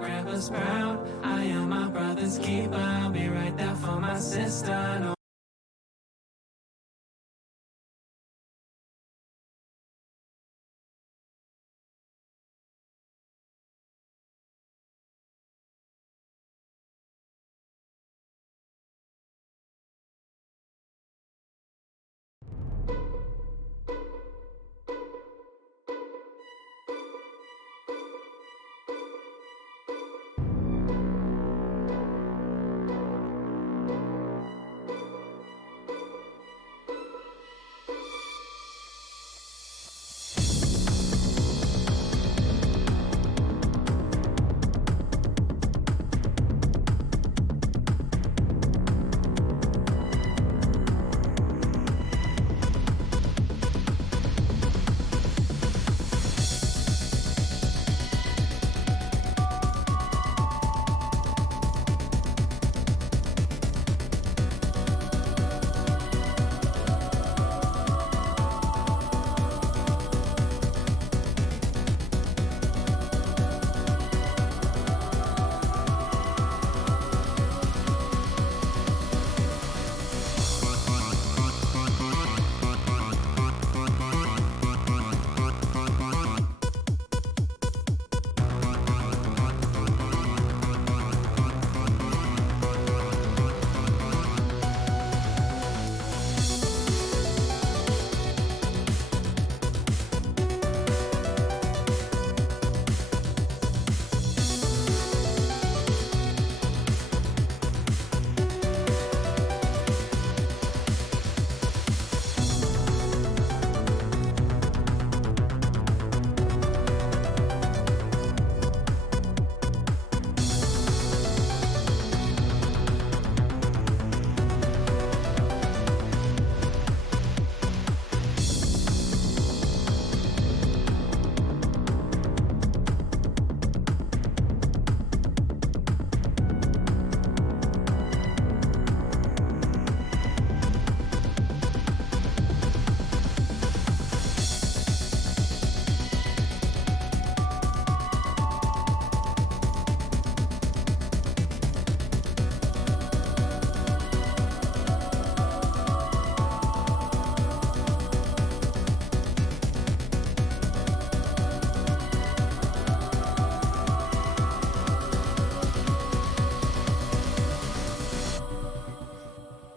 grandpa's proud. I am my brother's keeper. I'll be right there for my sister. No.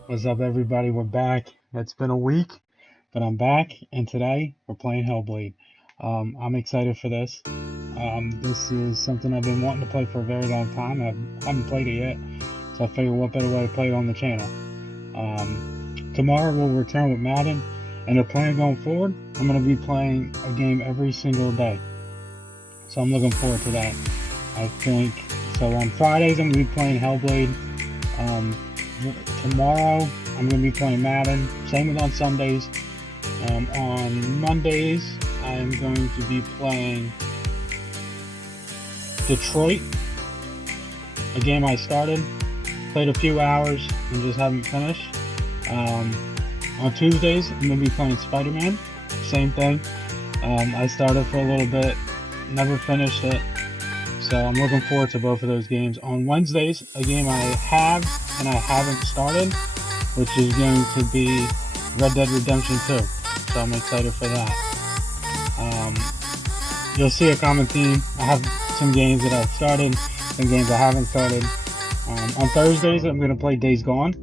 What's up, everybody? We're back. It's been a week, but I'm back, and today we're playing Hellblade. I'm excited for this. This is something I've been wanting to play for a very long time. I haven't played it yet, so I figured what better way to play it on the channel. Tomorrow we'll return with Madden, and the plan going forward, I'm going to be playing a game every single day. So I'm looking forward to that. I think, so on Fridays I'm going to be playing Hellblade. Tomorrow I'm going to be playing Madden, same with on Sundays. On Mondays I'm going to be playing Detroit, a game I started, played a few hours and just haven't finished. On Tuesdays I'm going to be playing Spider-Man, same thing. I started for a little bit, never finished it. So I'm looking forward to both of those games. On Wednesdays, a game I have and I haven't started, which is going to be Red Dead Redemption 2. So I'm excited for that. You'll see a common theme. I have some games that I've started, some games I haven't started. On Thursdays, I'm going to play Days Gone,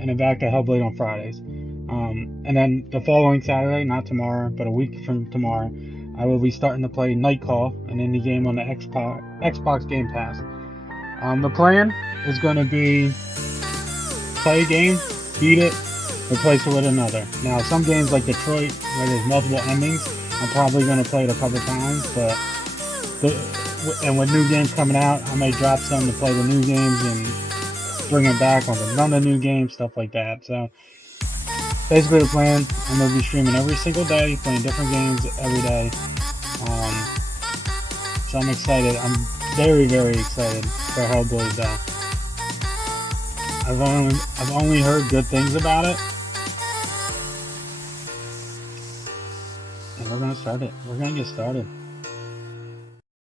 and then back to Hellblade on Fridays. And then the following Saturday, not tomorrow, but a week from tomorrow, I will be starting to play Nightcall, an indie game on the Xbox Game Pass. The plan is going to be play a game, beat it, replace it with another. Now, some games like Detroit, where there's multiple endings, I'm probably going to play it a couple times, but and with new games coming out, I may drop some to play the new games and bring it back on another new game, stuff like that. So basically the plan, I'm going to be streaming every single day, playing different games every day. So I'm excited. I'm very, very excited for Hellblade though. I've only heard good things about it. And we're gonna start it. We're gonna get started.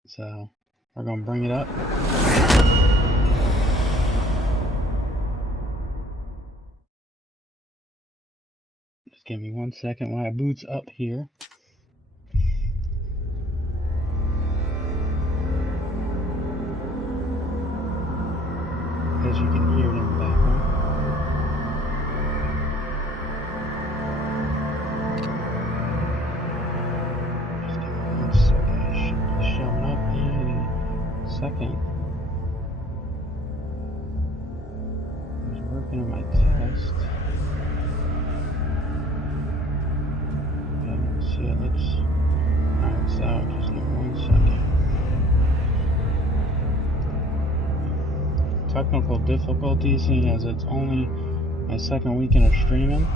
So We're gonna bring it up. Just give me 1 second while it boots up here. As you can hear it in the background. Just give me 1 second. It should be showing up any second. I was working on my test. I don't see it. Alright, so just give me 1 second. Technical difficulties, seeing as it's only my second weekend of streaming.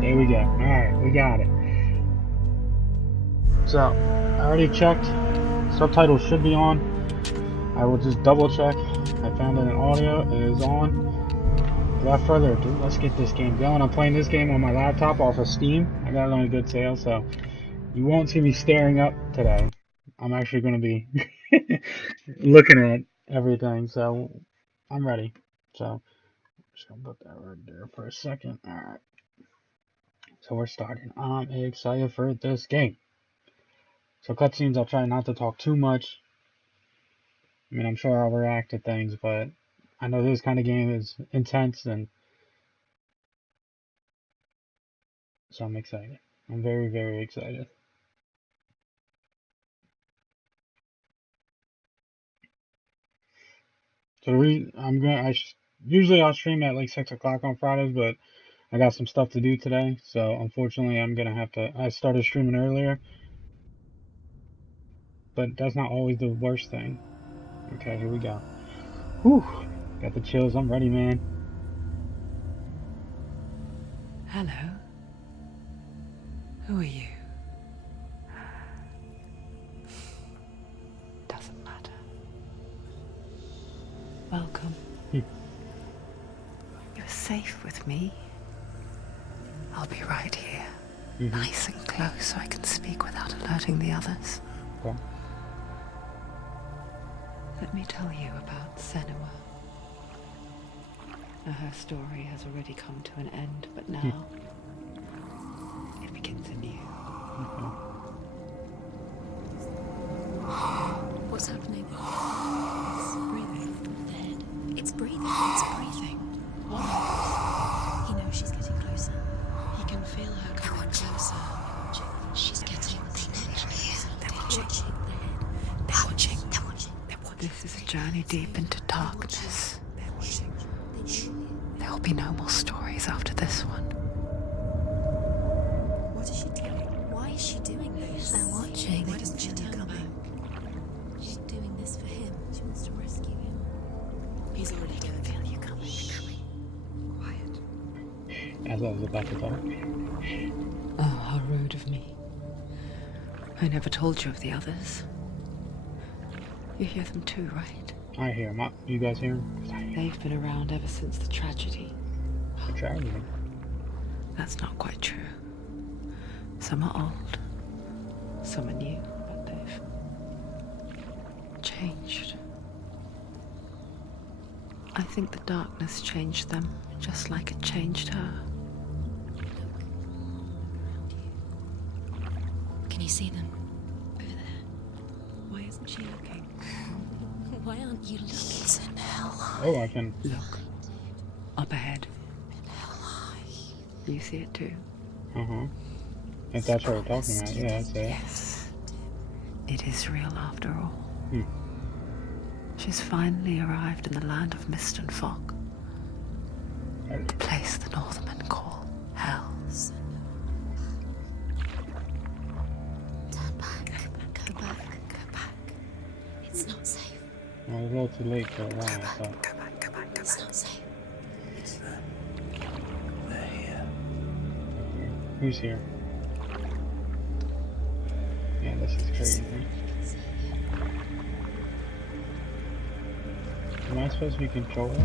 There we go. Alright, we got it. So, I already checked. Subtitles should be on. I will just double check. I found it in audio. It is on. Without further ado, let's get this game going. I'm playing this game on my laptop off of Steam. I got it on a good sale, so you won't see me staring up today. I'm actually going to be looking at everything, so I'm ready. So, I'm just going to put that right there for a second. Alright. So we're starting. I'm excited for this game. So cutscenes, I'll try not to talk too much. I mean, I'm sure I'll react to things, but I know this kind of game is intense, and so I'm excited. I'm very, very excited. So usually I'll stream at like 6 o'clock on Fridays, but I got some stuff to do today, so unfortunately I'm gonna have to. I started streaming earlier, but that's not always the worst thing. Okay, here we go. Whew, got the chills. I'm ready, man. Hello. Who are you? Doesn't matter. Welcome. You're safe with me. I'll be right here. Nice and close so I can speak without alerting the others. Okay. Let me tell you about Senua. Now, her story has already come to an end, but now it begins anew. What's happening? It's breathing. Dead. It's breathing. It's breathing. What? He knows she's getting closer. He can feel her coming closer. She's getting closer. They're watching. They're watching. They're watching. This is a journey deep into darkness. They're watching. There'll be no more stories after this one. What is she doing? Why is she doing this? They're watching. Why doesn't she turn back? She's doing this for him. She wants to rescue him. He's already going to feel you coming. Quiet. As I was about to talk. Oh, how rude of me. I never told you of the others. You hear them too, right? I hear them. You guys hear them? They've been around ever since the tragedy. The tragedy. That's not quite true. Some are old, some are new, but they've changed. I think the darkness changed them, just like it changed her. Can you see them? Over there. Why isn't she looking? Why aren't you looking? He's in hell. Oh, I can. Look, up ahead. You see it too? If that's what we're talking about, yeah, that's it. Yes. It is real after all. Hmm. She's finally arrived in the land of mist and fog. A place the Northmen call hell. Turn back. Go back. Go back. It's not safe. Well, it's a little too late for a while, so. Go back. It's not safe. They're here. Who's here? Yeah, this is crazy. Am I supposed to be controlling?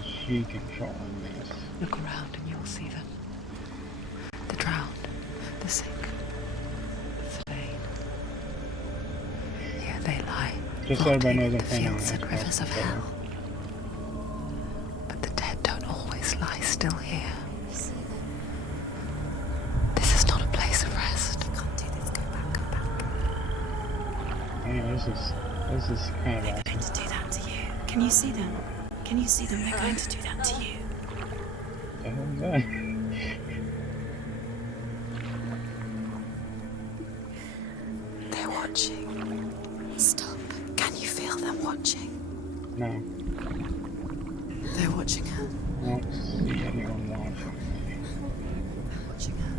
is she controlling this? Look around and you'll see them. The drowned, the sick, the slain. Here they lie, Just so everybody knows blotting I'm the playing on fields and Xbox rivers of controller. hell. But the dead don't always lie still here. This is not a place of rest. You can't do this. Go back, go back. Man, this is kind of They're awesome. going to do that to you. Can you see them? Can you see them? They're going to do that to you. What the hell is that? They're watching. Stop. Can you feel them watching? No, They're watching her. I don't see anyone watching. They're watching her.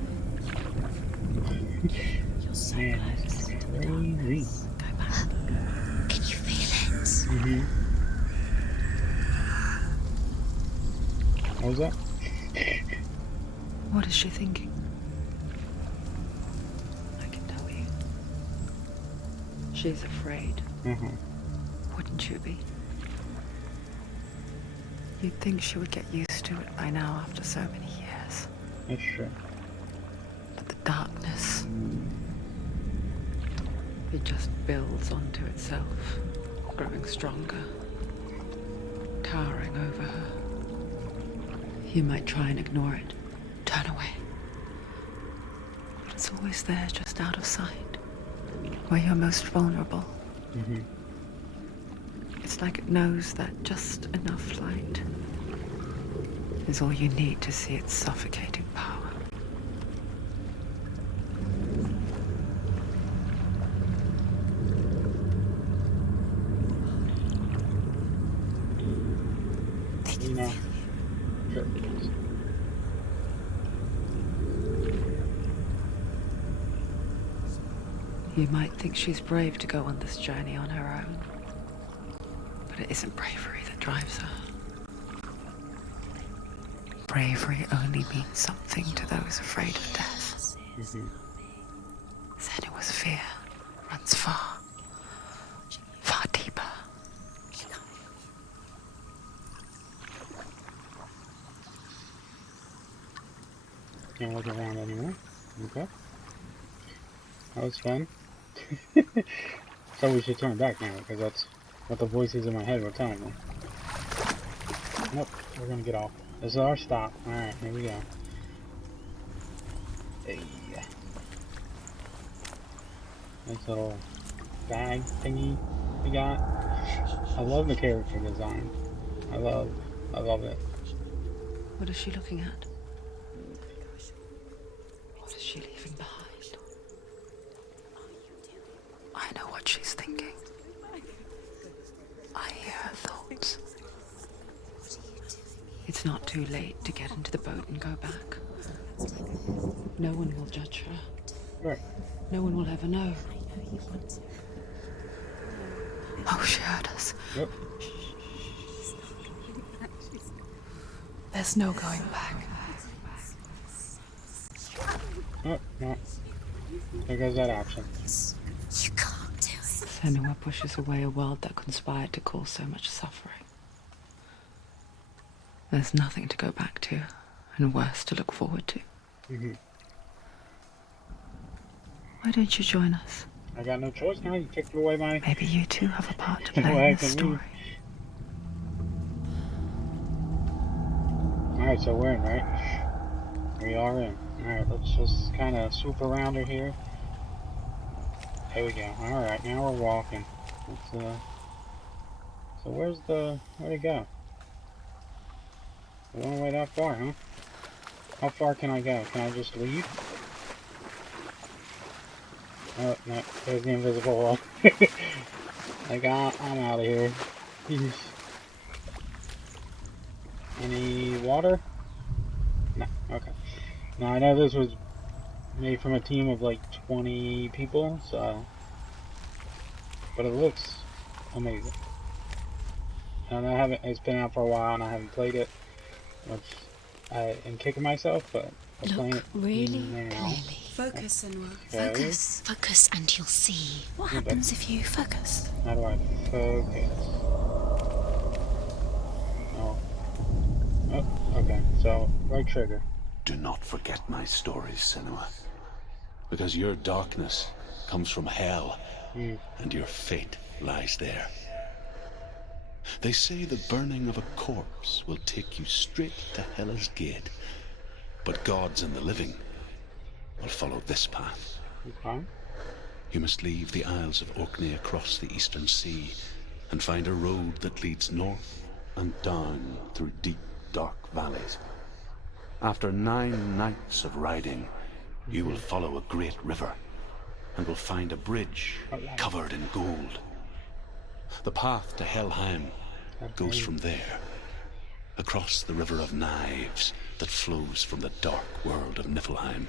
You're so Man, this close. is crazy. Go back. Can you feel it? Mm-hmm. What was that? What is she thinking? I can tell you. She's afraid. Uh-huh. Wouldn't you be? You'd think she would get used to it by now after so many years. That's true. But the darkness, it just builds onto itself, growing stronger, towering over her. You might try and ignore it, turn away. But it's always there, just out of sight, where you're most vulnerable. Mm-hmm. It's like it knows that just enough light is all you need to see its suffocating power. You know. Sure. You might think she's brave to go on this journey on her own, but it isn't bravery that drives her. Bravery only means something to those afraid of death. Mm-hmm. Senua's fear runs far, far deeper. Can't look around anymore. Okay. That was fun. So we should turn back now, because that's what the voices in my head were telling me. Nope, we're gonna get off. This is our stop. Alright, here we go. Hey. Nice little bag thingy we got. I love the character design. I love it. What is she looking at? What is she leaving behind? I know what she's thinking. I hear her thoughts. It's not too late to get into the boat and go back. No one will judge her. Right. No one will ever know. Oh, she heard us. Yep. There's no going back. Oh, no. There goes that option. You can't do it. Senua pushes away a world that conspired to cause so much suffering. There's nothing to go back to, and worse to look forward to. Mm-hmm. Why don't you join us? I got no choice now. You kicked away my... Maybe you too have a part to Well, play I in can this leave. story. Alright, so we're in, right? We are in. Alright, let's just kind of swoop around her here. There we go. Alright, now we're walking. Let's, so where'd it go? We went way that far, huh? How far can I go? Can I just leave? Oh, no, there's the invisible wall. Like, I'm out of here. Jeez. Any water? No, okay. Now, I know this was made from a team of like 20 people, so... But it looks amazing. And it's been out for a while and I haven't played it. Which I am kicking myself, but I'm playing it really now. clearly. Focus, Senua. Okay. Focus. Focus and you'll see. What Yeah, but- happens if you focus? How do I focus? Oh. Okay, so right trigger. Do not forget my stories, Senua. Because your darkness comes from hell, and your fate lies there. They say the burning of a corpse will take you straight to Hela's gate, but gods and the living will follow this path. Okay. You must leave the Isles of Orkney across the eastern sea and find a road that leads north and down through deep, dark valleys. After 9 nights of riding, you will follow a great river and will find a bridge covered in gold. The path to Helheim goes from there, across the River of Knives that flows from the dark world of Niflheim.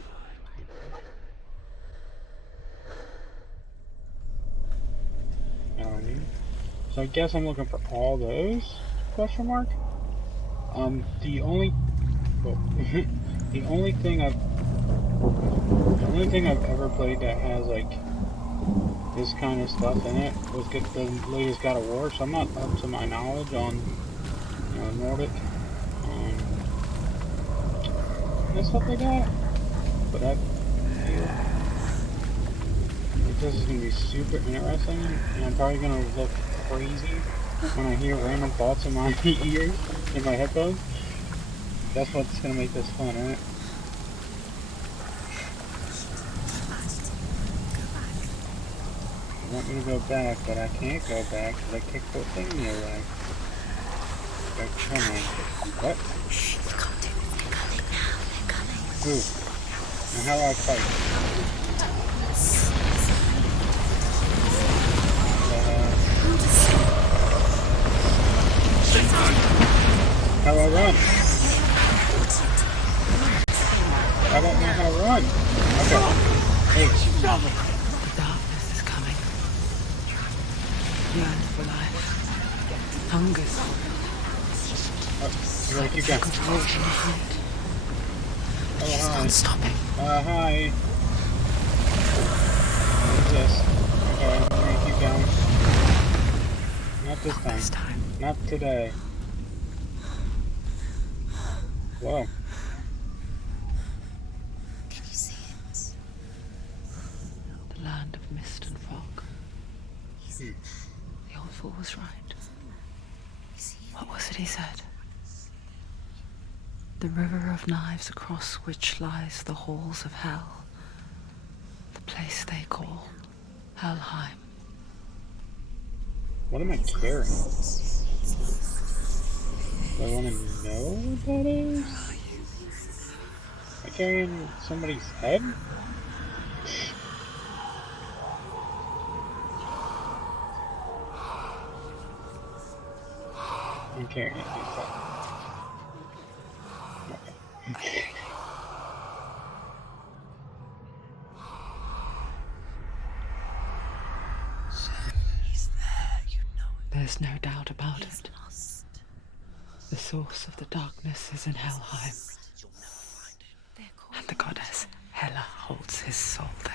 So I guess I'm looking for all those? Question mark. The only thing I've ever played that has like this kind of stuff in it was the latest God of War. So I'm not up to my knowledge on Nordic and stuff like that. But this is gonna be super interesting, and I'm probably gonna look crazy when I hear random thoughts in my ears, in my headphones. That's what's gonna make this fun, right? I want me to go back, but I can't go back because I kicked the thing away. Come on. What? Ooh. And how do I fight? How do I run? I don't know how to run. Okay. Hey. The darkness is coming. Yearns for life. Hungers for it. You gotta keep going. Controls in the heart. Oh, She's hi. not stopping. Hi. What's this? Okay, I'm gonna keep going. Not this time. This time. Not today. Whoa. Can you see it? The land of mist and fog. He's in there. The old fool was right. You see it? What was it he said? The river of knives across which lies the halls of hell. The place they call Helheim. What am I carrying? Do I want to know what that is? Am I carrying somebody's head? I'm carrying it. Okay. He's there, you know it. There's no doubt about He's it. lost. The source of the darkness is in Helheim, They're called and the goddess Hela holds his soul there.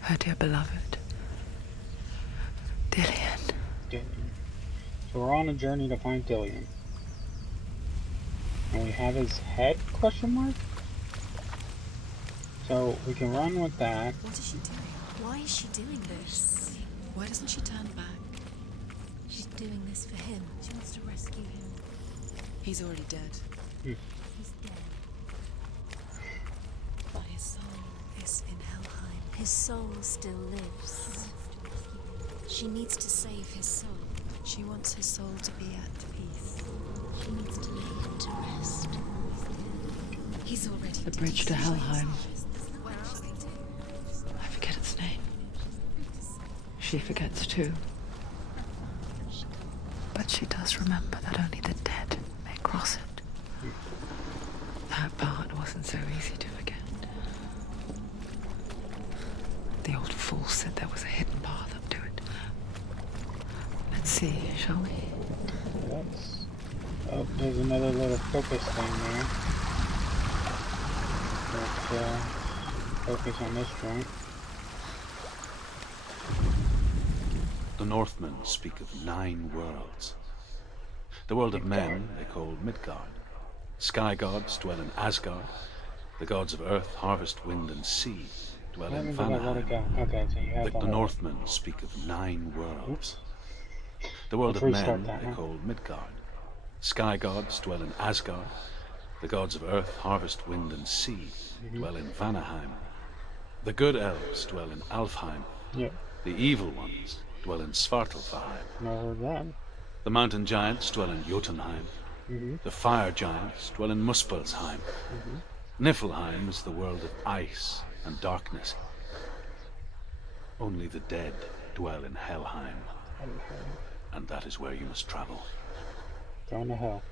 Her dear beloved, Dillian. So we're on a journey to find Dillian. And we have his head, question mark? So we can run with that. What is she doing? Why is she doing this? Why doesn't she turn back? She's doing this for him. She wants to rescue him. He's already dead. He's dead. But his soul is in Helheim. His soul still lives. She needs to save his soul. She wants his soul to be at peace. She needs to lay him to rest. He's already The dead. bridge to Helheim. Where are they? I forget its name. She forgets too. But she does remember that only the dead may cross it. That part wasn't so easy to forget. The old fool said there was a hidden path up to it. Let's see, shall we? That's... Oh, there's another little focus thing there. Let's focus on this joint. The The Northmen speak of 9 worlds. The world of men they call Midgard. Sky gods dwell in Asgard. The gods of earth, harvest, wind, and sea dwell How in did I let it Vanaheim. go? Okay, so you have The to Northmen speak of 9 worlds. Oops. The world Let's of restart men that, they huh? call Midgard. Sky gods dwell in Asgard. The gods of earth, harvest, wind, and sea dwell in Vanaheim. The good elves dwell in Alfheim. Yep. The evil ones dwell in Svartalfheim. Never heard that. The mountain giants dwell in Jotunheim. Mm-hmm. The fire giants dwell in Muspelheim. Niflheim is the world of ice and darkness. Only the dead dwell in Helheim, and that is where you must travel. Going to hell.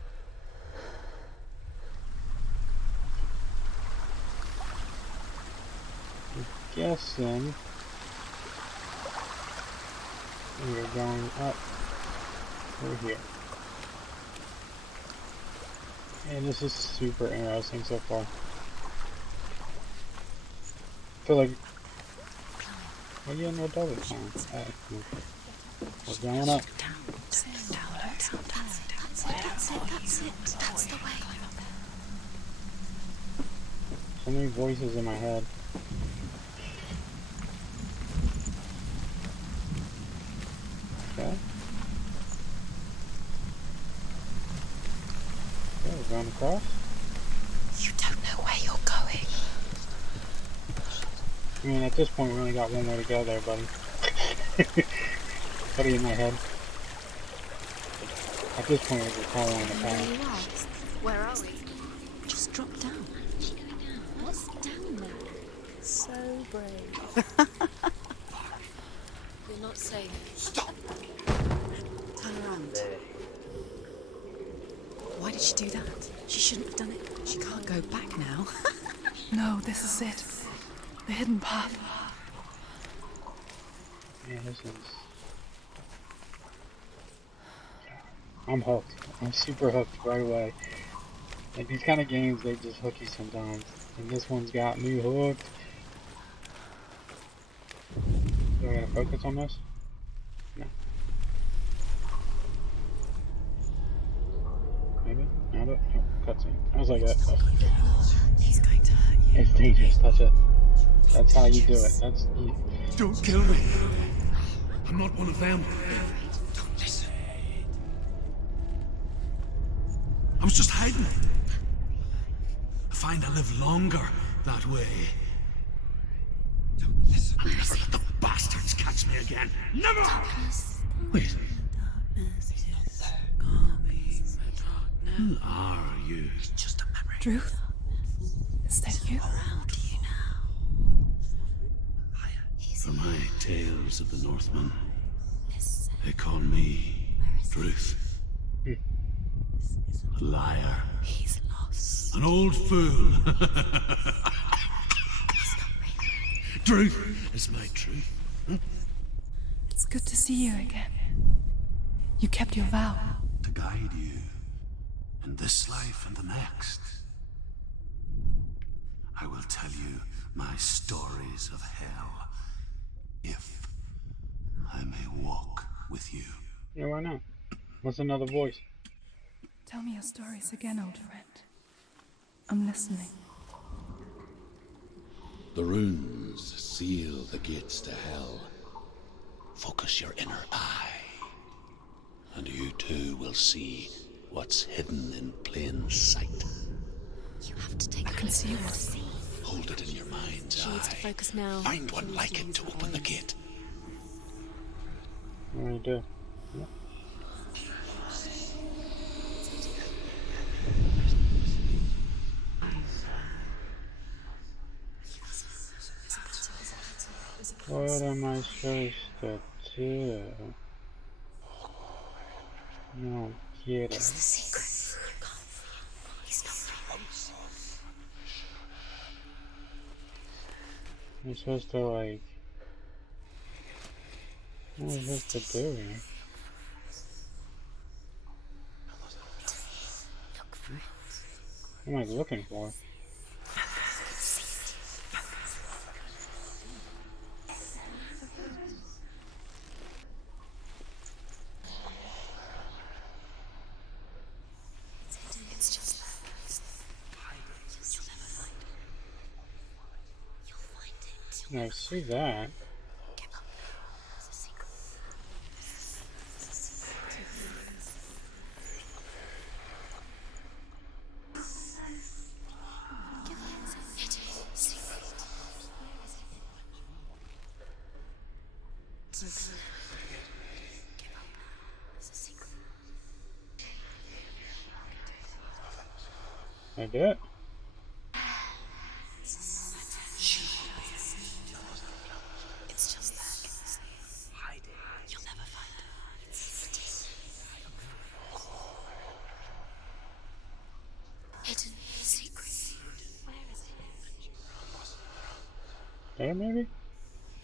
I'm guessing we're going up over here. And this is super interesting so far. I feel like no double time. We're going up. That's the way. So many voices in my head. Okay. Okay, we're going across. You don't know where you're going. I mean, at this point, we only got one way to go there, buddy. Buddy in my head. At this point, we're following the path. Where are we? Just drop down. What's down there? So brave. You're not safe. Stop! Turn around. Why did she do that? She shouldn't have done it. She can't go back now. No, this is it. The hidden path. Yeah, this is... I'm hooked. I'm super hooked right away. Like, these kind of games, they just hook you sometimes. And this one's got me hooked. Do I gotta focus on this? No. Maybe? Not it? Oh, cutscene. I was like that. He's going to hurt you. It's dangerous, that's it. That's how you do it. That's... You, Don't kill me. I'm not one of them. Don't listen. I was just hiding. I find I live longer that way. Don't listen. I'll never let the bastards catch me again. Never! Wait. Who are you? Just a memory. Truth? Is that you? Around you now. From my tales of the Northmen, they call me Truth. A liar. He's lost. An old fool. He's not real. Truth is my truth. It's good to see you again. You kept your vow. To guide you in this life and the next. I will tell you my stories of hell, if I may walk with you. yeah, why not? What's another voice? Tell me your stories again, old friend. I'm listening. The runes seal the gates to hell. Focus your inner eye, and you too will see what's hidden in plain sight. You have to take I can see what. Hold it in your mind's She needs to eye. focus now. Find one like it to open the gate. What do you do? Yeah. What am I supposed to do? No, get It's it. the secret. He's not real. I'm supposed to, like... What am I supposed to do here? Look for it. What am I looking for? I see that. I did. It's just that. You'll never find it. Hidden secret. Where is it? There, maybe?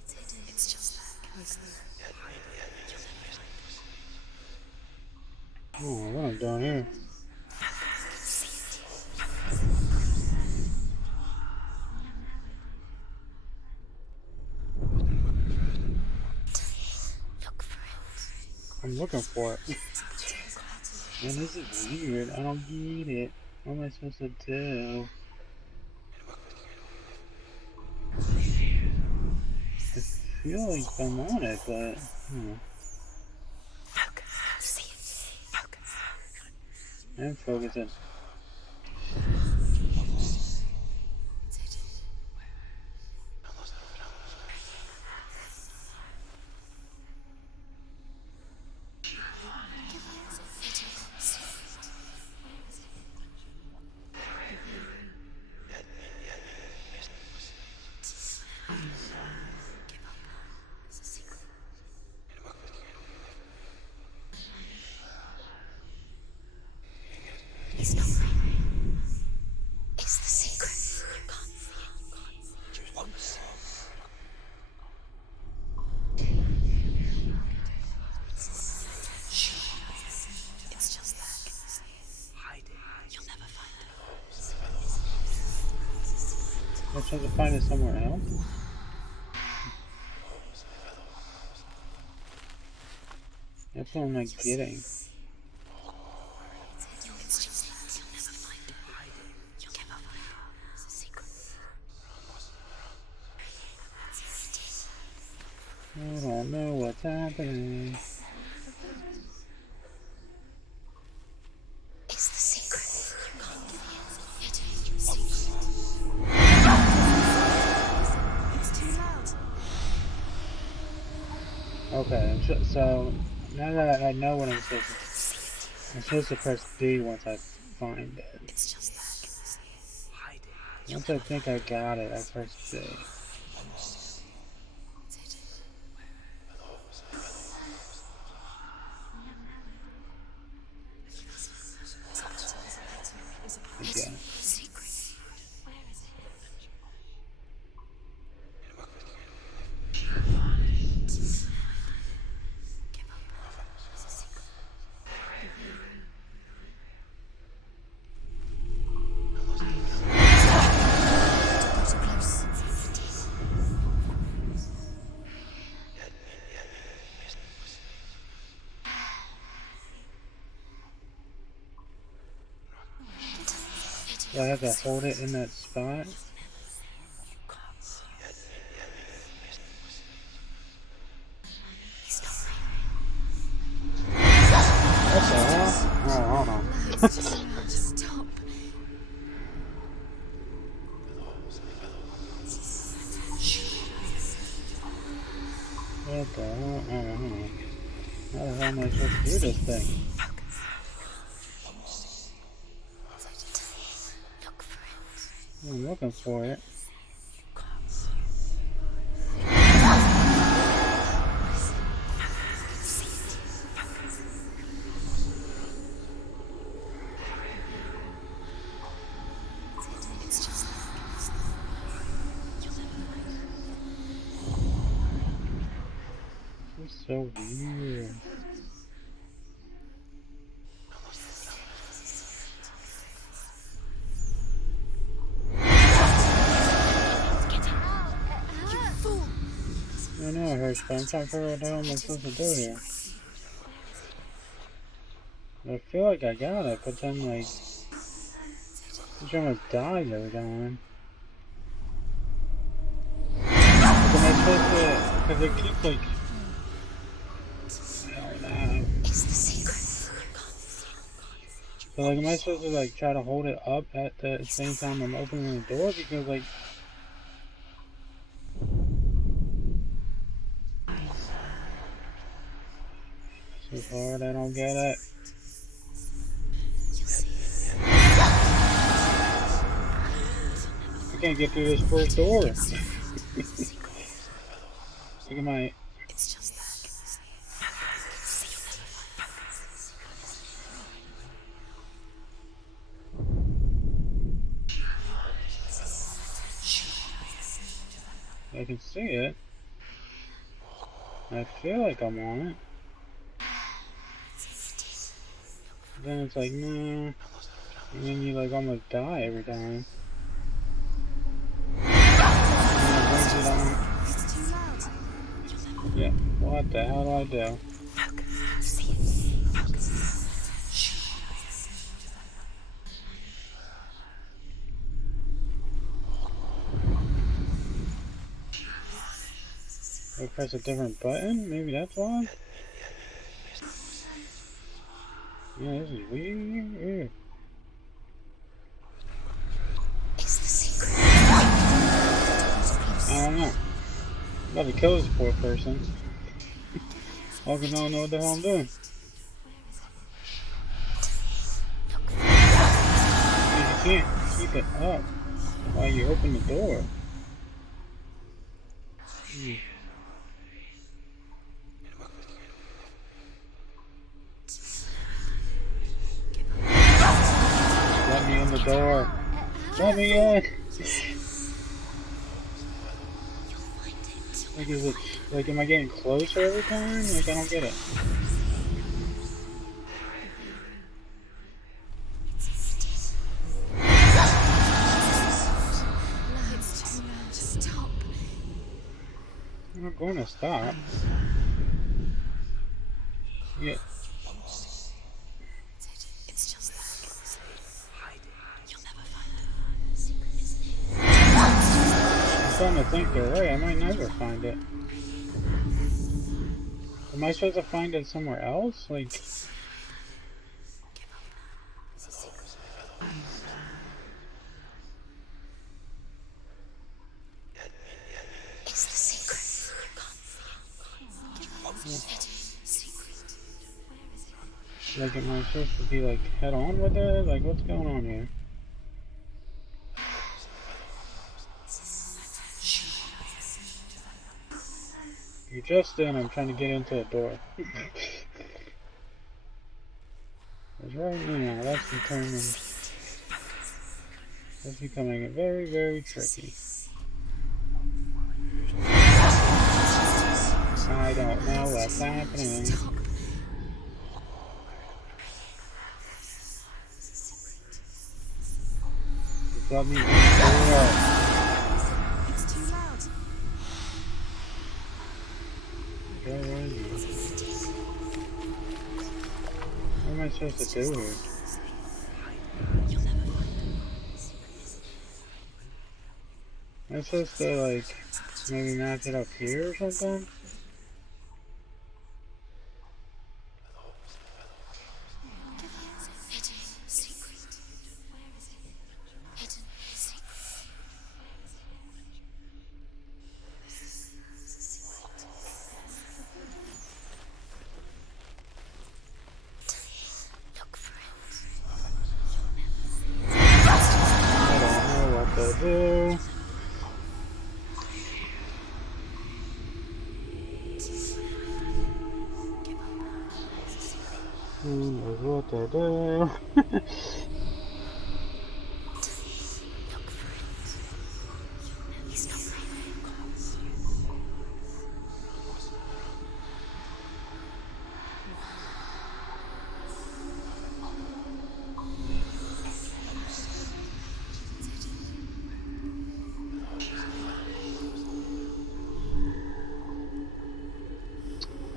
It's hidden. It's just that. Oh, what am I doing here? Look for it. I'm looking for it. Man, this is weird. I don't get it. What am I supposed to do? I feel like I'm on it, but... I'm focusing. It's not right. It's the secret. You can't see it. You won't see it. It's just that. You'll never find it. I'm supposed to find it somewhere else? That's what I'm not getting. I don't know what's happening. It's the secret. You can't get it. It's too loud. Okay, so now that I know what I'm supposed to press B once I find it. It's just that. Once I think I got it, I press B. Again. Do I have to hold it in that spot? What the hell? Oh, hold on. Stop. What the hell? Oh, hold on. How the hell am I supposed to do this thing? I'm looking for it. It's so weird. I know it hurts, but I'm trying to figure out what the hell am I supposed to do here. I feel like I got it, but then like, she almost dies every time. Because it keeps like, I don't know. It's the secret. So like, am I supposed to like try to hold it up at the same time I'm opening the door? Because like, this is hard. I don't get it. I can't get through this first door. Look at my. It's just that. I can see it. I feel like I'm on it. Then it's like, no. And then you like almost die every time. Yeah, what the hell do I do? I press a different button? Maybe that's why? Yeah, this is weird. It's the secret. I don't know. I'm about to kill this poor person. All because I don't know what the hell I'm doing. You can't keep it up while you open the door. Let me in the door. Let me in. Like, is it, like, am I getting closer every time? Like, I don't get it. It's too loud. Stop. I'm not going to stop. Yeah. It's just that. You'll never find it. I'm starting to think they're right. I might never find it. Am I supposed to find it somewhere else? Like... It's the secret. Like, am I supposed to be, like, head on with it? Like, what's going on here? You're just in, I'm trying to get into a door. Because right now, that's determined. That's becoming very, very tricky. I don't know what's happening. Just let me in the door. It's too loud. Go right now. What am I supposed to do here? You'll never find Am I supposed to, like, maybe match it up here or something? hidden secret. Where is it? Hidden secret. Look for it. I don't know what to do. Who knows what to do?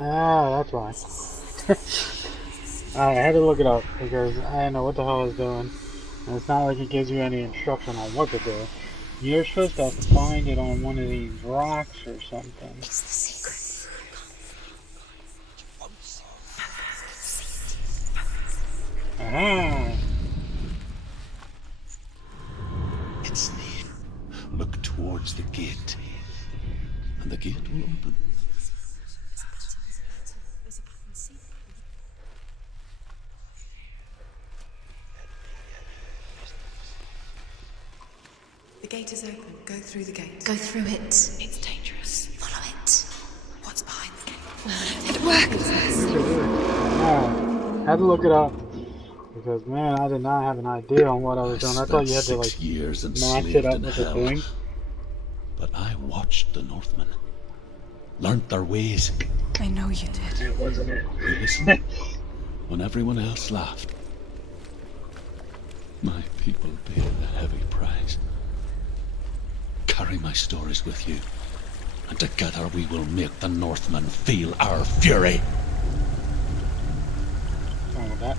Ah, that's why. I had to look it up because I didn't know what the hell I was doing. And it's not like it gives you any instruction on what to do. You're supposed to find it on one of these rocks or something. It's the secret. Aha! It's near. Look towards the gate, and the gate will open. The gate is open. Go through the gate. Go through it. It's dangerous. Follow it. What's behind the gate? It works! Yeah, had to look it up. Because, man, I did not have an idea on what I was doing. I thought you had to, like, years match it up with the thing. But I watched the Northmen, learnt their ways. I know you did. It wasn't it. We listened when everyone else laughed. My people paid a heavy price. Carry my stories with you, and together we will make the Northmen feel our fury. What's wrong with that?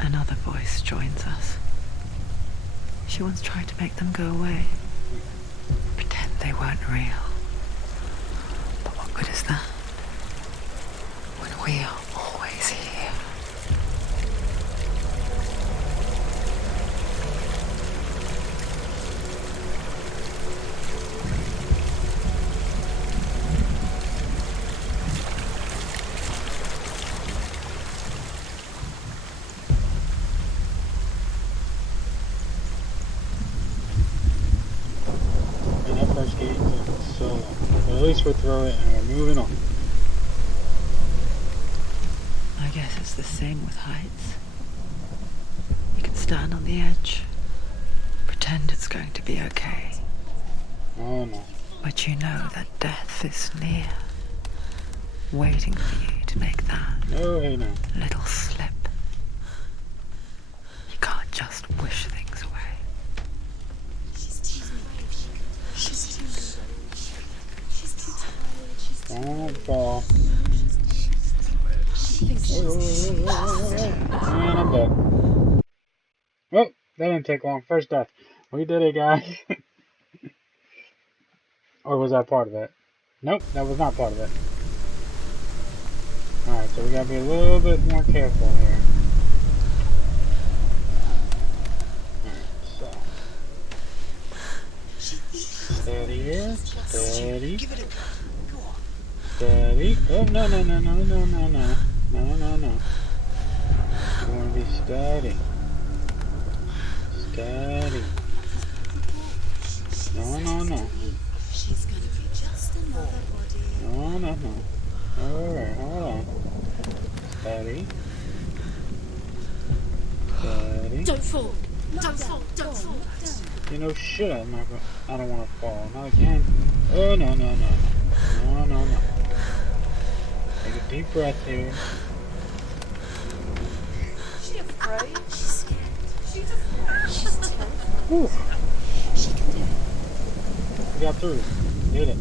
Another voice joins us. She once tried to make them go away. Pretend they weren't real. But what good is that? When we are always here. And that first gate took so long. But at least we're through it and we're moving on. I guess it's the same with heights. You can stand on the edge, pretend it's going to be okay, Oh no. but you know that death is near, waiting for you to make that Oh, hey no. little slip. You can't just wish things away. Don't fall. And I'm dead. Oh, that didn't take long. First death. We did it, guys. Or was that part of it? Nope, that was not part of it. Alright, so we gotta be a little bit more careful here. Alright, so. Steady here. Steady. Steady. Oh, no, no, no, no, no, no, no. No, no, no. You wanna be steady. Steady. No, no, no. She's gonna be just another body. No, no, no. Alright, hold on. Steady. Steady. Don't fall. Don't fall. Don't fall. You know, shit, I'm not gonna, I don't want to fall. Not again. Oh, no, no, no. No, no, no. Take a deep breath here. Is she afraid? She's scared. She's afraid. She's terrified. Whew. She can do it. We got through. Did it.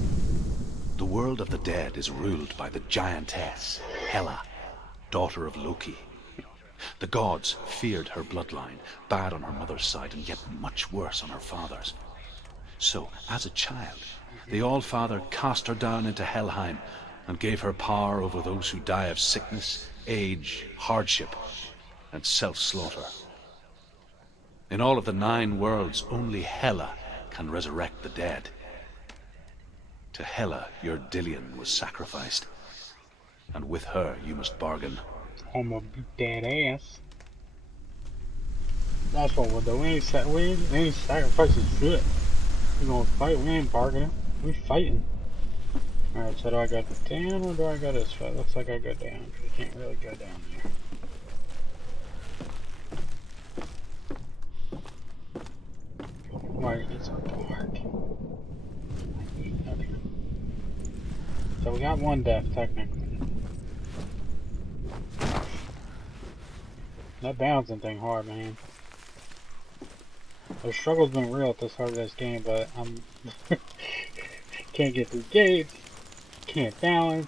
The world of the dead is ruled by the giantess, Hela, daughter of Loki. The gods feared her bloodline, bad on her mother's side and yet much worse on her father's. So, as a child, the All-Father cast her down into Helheim and gave her power over those who die of sickness, age, hardship, and self-slaughter. In all of the 9 worlds, only Hela can resurrect the dead. To Hela, your Dillion was sacrificed, and with her you must bargain. I'm a dead ass. That's what we'll do. We ain't sacrificing shit. We gonna fight. We ain't bargaining. We fighting. Alright, so do I go down or do I go this way? Looks like I go down. You can't really go down there. Why it's so dark? Okay. So we got one death, technically. That balancing thing hard, man. The struggle's been real at this part of this game, but I'm can't get through gates, can't balance.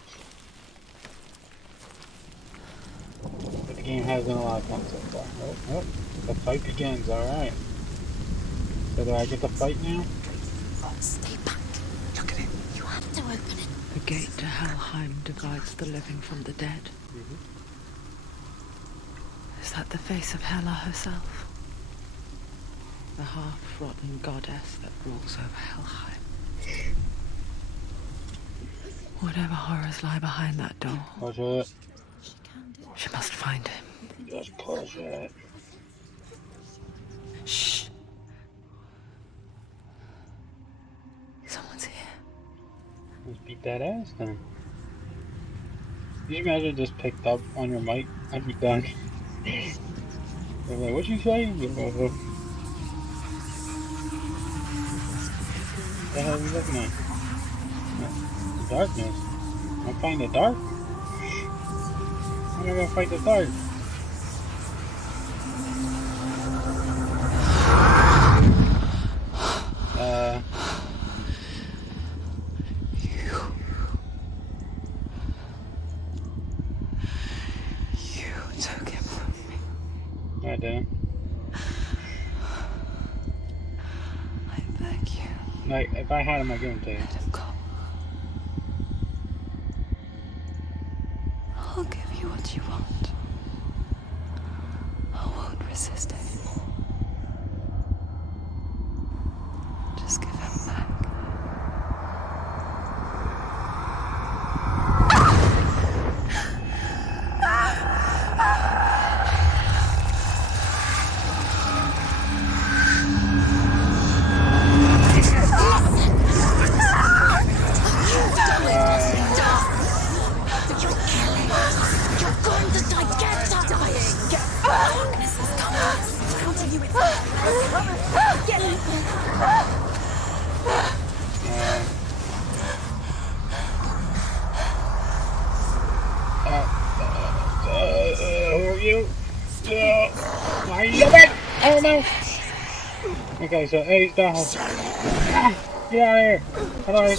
But the game has been a lot of fun so far. Oh, the fight begins, alright. So do I get to fight now? Stay back. Look at it. You have to open it. The gate to Helheim divides the living from the dead. Is that the face of Hela herself? The half-rotten goddess that rules over Helheim. Whatever horrors lie behind that door, Push it. she must find him. Just push it. Shh. Someone's here. Let's beat that ass then. Can you imagine just picked up on your mic? I'd be done. They're like, what you say? The hell are you looking at? Darkness. I'm fighting the dark? How am I gonna fight the dark? You took him from me. I didn't. I beg you. Like, if I had him, I'd give him to you. Let him go. I'll give you what you want. I won't resist anymore. Just give him back. Who are you? Why are you coming? Oh no! Okay, so A's down. Get out of here! Hello.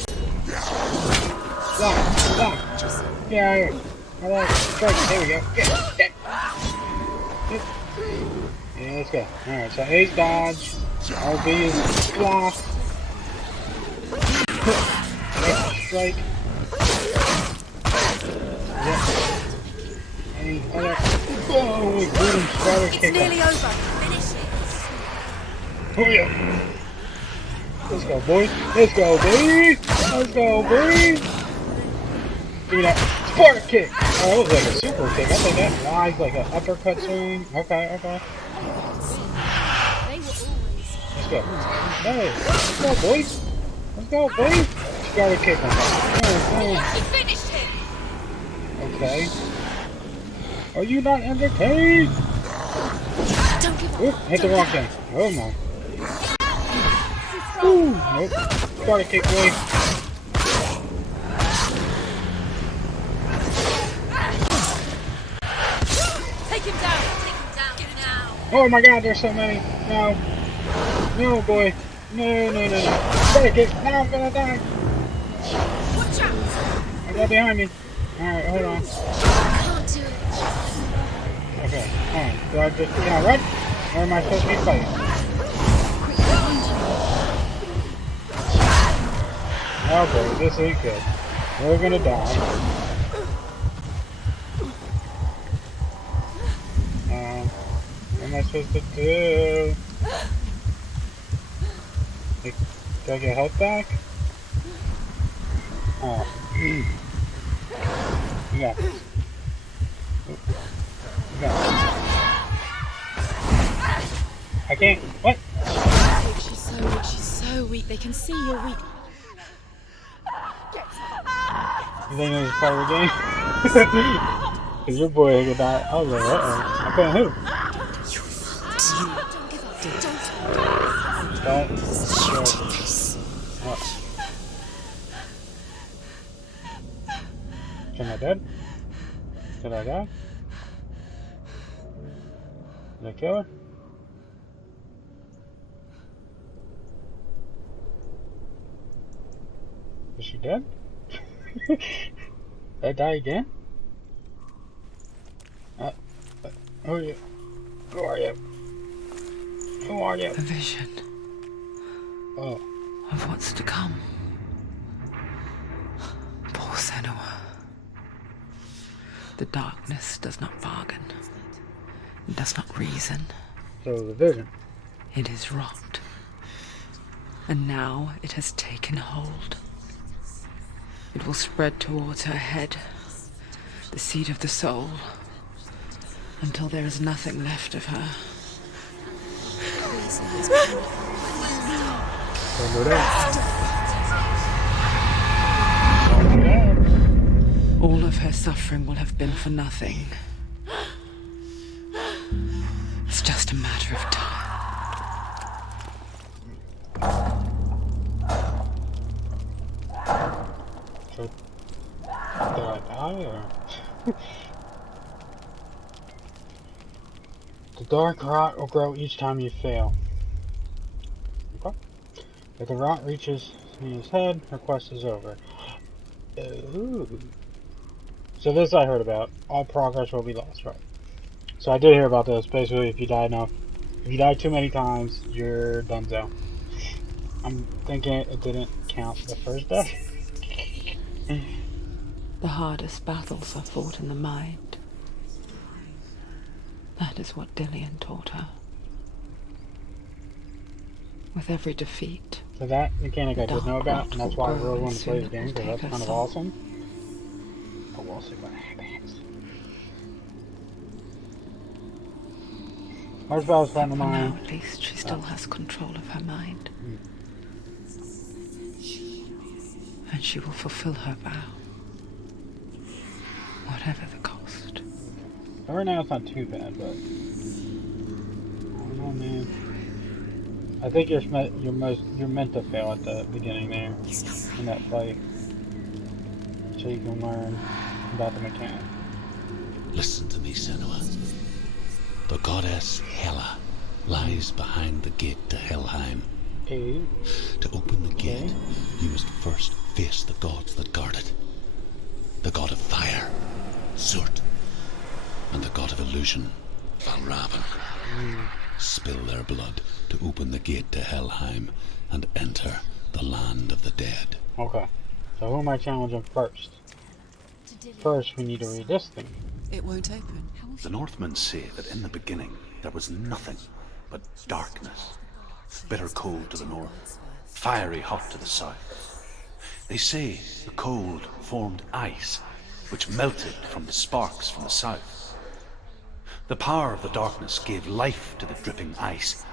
Lock. Get out of here. Hello. Strike. There we go. Get. Yeah, let's go. Alright, so A's dodge. RB is block. Strike. Yep. Any other. Oh, we beat him. Starter kick. It's nearly over. Finish it. Oh yeah. Let's go, boys. Let's go, boys. Let's go, boys. Give me that Sparta kick. Oh, that was like a super kick. I thought that lies like an uppercut swing. Okay. They were always. Let's go. Hey, let's go, boys. Let's go, boys. Sparta kick him. He finished him. Okay. Are you not entertained? Don't give up. Oop, hit the wrong thing. Oh my. Ooh, nope. Sparta kick, boy. Take him down. Get him down. Oh my god, there's so many. No. No, boy. No. Sparta kick. Now I'm gonna die. Watch out. I got behind me. Alright, hold on. Can't do it. Okay, alright. Do I just, can I run? Or am I supposed to be fighting? Okay, this ain't good. We're gonna die. What am I supposed to do? Like, do I get health back? Oh. You got this. You got this. I can't. What? She's so weak. They can see you're weak. You think it was part of the game? Because your boy could die. I was like, uh-oh. I couldn't who? Don't give up. Don't. What? Am I dead? Did I die? Did I kill her? Is she dead? Did I die again? Oh yeah. Who are you? Who are you? A vision Oh. of what's to come. Poor Senua. The darkness does not bargain. It does not reason. So the vision. It is wrought. And now it has taken hold. It will spread towards her head, the seat of the soul, until there is nothing left of her. Don't do that. Don't do that. All of her suffering will have been for nothing. It's just a matter of time. So, did I die or? The dark rot will grow each time you fail. Okay. If the rot reaches his head, her quest is over. Ooh. So this I heard about. All progress will be lost, right? So I did hear about this. Basically, if you die too many times, you're donezo. I'm thinking it didn't count the first death. The hardest battles are fought in the mind. That is what Dillian taught her. With every defeat, So that mechanic I did know about, and that's why I really want to play the soon it game, will because that's take kind of her soul. awesome. But we'll see what happens. Hardest battle's friend of For now, mine. at least, she still has control of her mind. And she will fulfill her vow. Whatever the cost. Right now it's not too bad, but I don't know, man. I think you're meant to fail at the beginning there in that fight, so you can learn about the mechanic. Listen to me, Senua. The goddess Hela lies behind the gate to Helheim. Okay. To open the gate, you must first face the gods that guard it. The god of fire, Surt, and the god of illusion, Valravan. Spill their blood to open the gate to Helheim and enter the land of the dead. Okay. So who am I challenging first? First, we need to read this thing. It won't open. The Northmen say that in the beginning there was nothing but darkness. Bitter cold to the north, fiery hot to the south. They say the cold formed ice, which melted from the sparks from the south. The power of the darkness gave life to the dripping ice,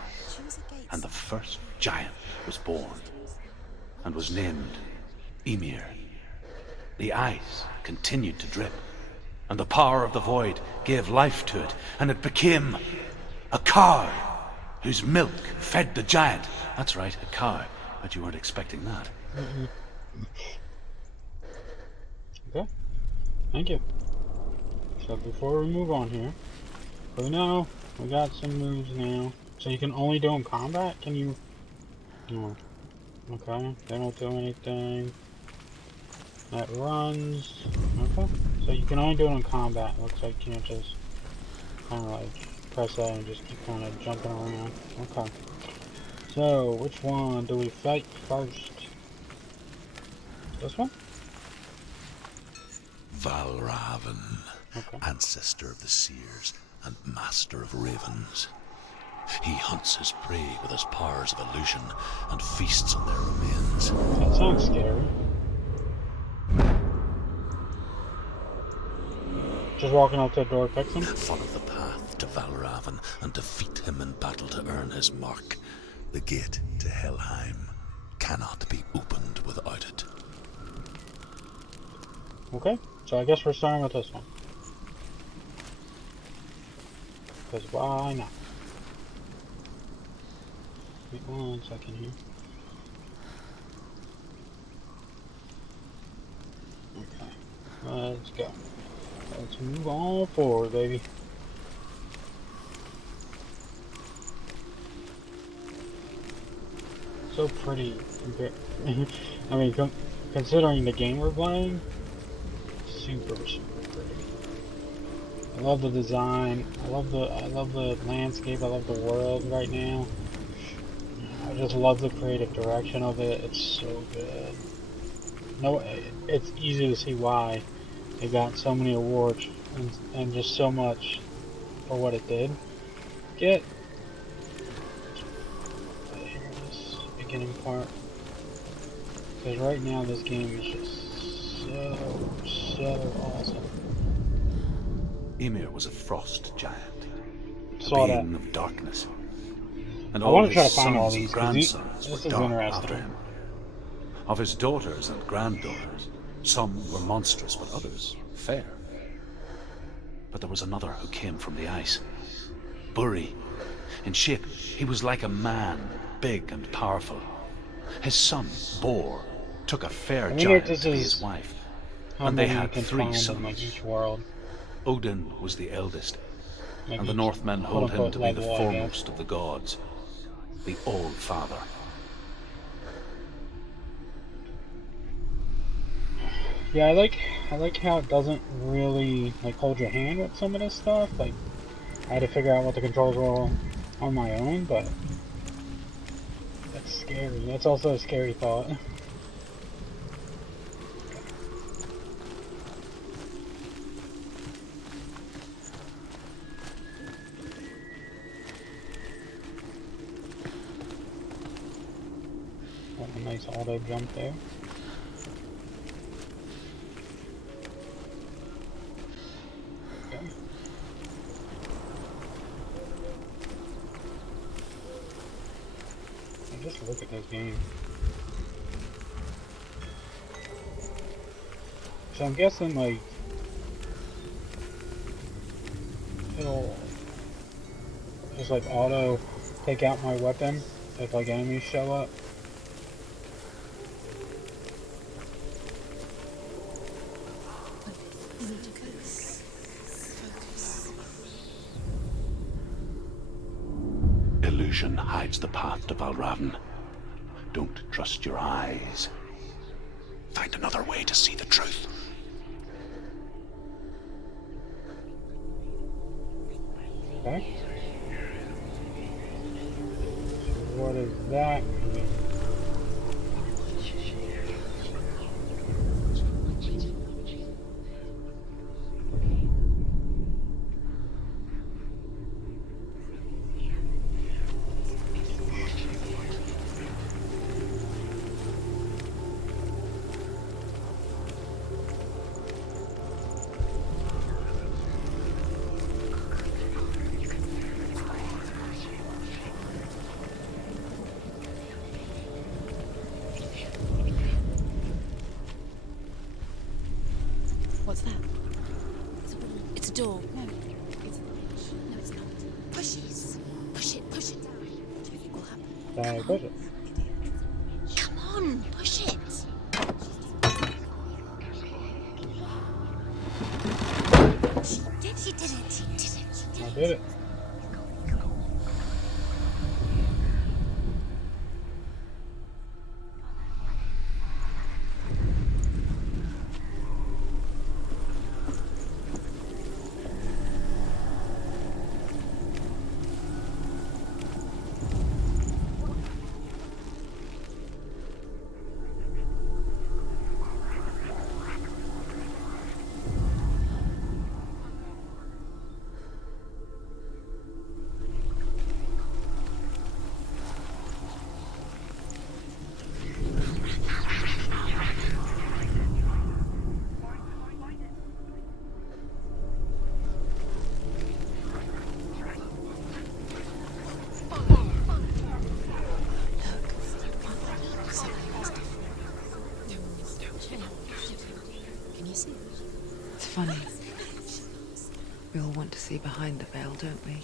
and the first giant was born, and was named Ymir. The ice continued to drip, and the power of the void gave life to it, and it became a cow, whose milk fed the giant. That's right, a cow. But you weren't expecting that. Okay. Thank you. So before we move on here, we know we got some moves now. So you can only do them combat? Can you? No. Okay. They don't do anything. That runs. Okay. So you can only do it in combat. Looks like you can't just kind of like press that and just keep kind of jumping around. Okay. So which one do we fight first? This one? Valravan, Okay. ancestor of the seers and master of ravens. He hunts his prey with his powers of illusion and feasts on their remains. That sounds scary. Just walking up to the door picks him? Follow the path to Valravan and defeat him in battle to earn his mark. The gate to Helheim cannot be opened without it. Okay, so I guess we're starting with this one. Because why not? Wait 1 second here. Okay, let's go. Let's move on forward, baby. So pretty. I mean, considering the game we're playing, super, super pretty. I love the design. I love the landscape. I love the world right now. I just love the creative direction of it. It's so good. No, it's easy to see why it got so many awards and just so much for what it did. Get here this beginning part, because right now this game is just so awesome. Ymir was a frost giant, a Saw that. being of darkness, and I all want to try his to find all sons and these because this grandsons were is dark interesting. after him. Of his daughters and granddaughters, some were monstrous, but others fair. But there was another who came from the ice. Buri. In shape, he was like a man, big and powerful. His son, Bor, took a fair wonder if giant this to be is his wife, How and they many you had can 3 find in sons. like each world. Odin was the eldest, Like and the each Northmen hold him quote-unquote to be the level, I guess. foremost of the gods, the All-Father. Yeah, I like how it doesn't really like hold your hand with some of this stuff. Like I had to figure out what the controls were on my own, but that's scary. That's also a scary thought. What a nice auto jump there. Okay. Just look at this game. So I'm guessing like it'll just like auto take out my weapon if like enemies show up. Illusion hides the path to Valravn. Don't trust your eyes. Find another way to see the truth. Okay. So what is that? What's that? It's a door. No, it's not. Push it. Push it. Push it down. What do you think will happen? Push it. Come on, push it. She did it. I did it. Can you see it? It's funny. We all want to see behind the veil, don't we?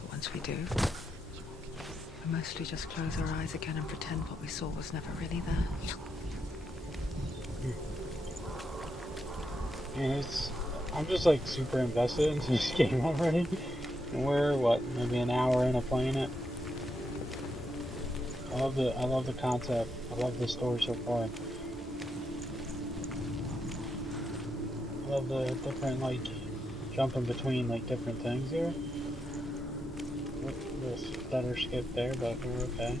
But once we do, we mostly just close our eyes again and pretend what we saw was never really there. And I'm just like super invested into this game already. And we're what, maybe an hour into playing it. I love the concept. I love the story so far. I love the different like jumping between like different things here. Little stutter skip there, but we're okay.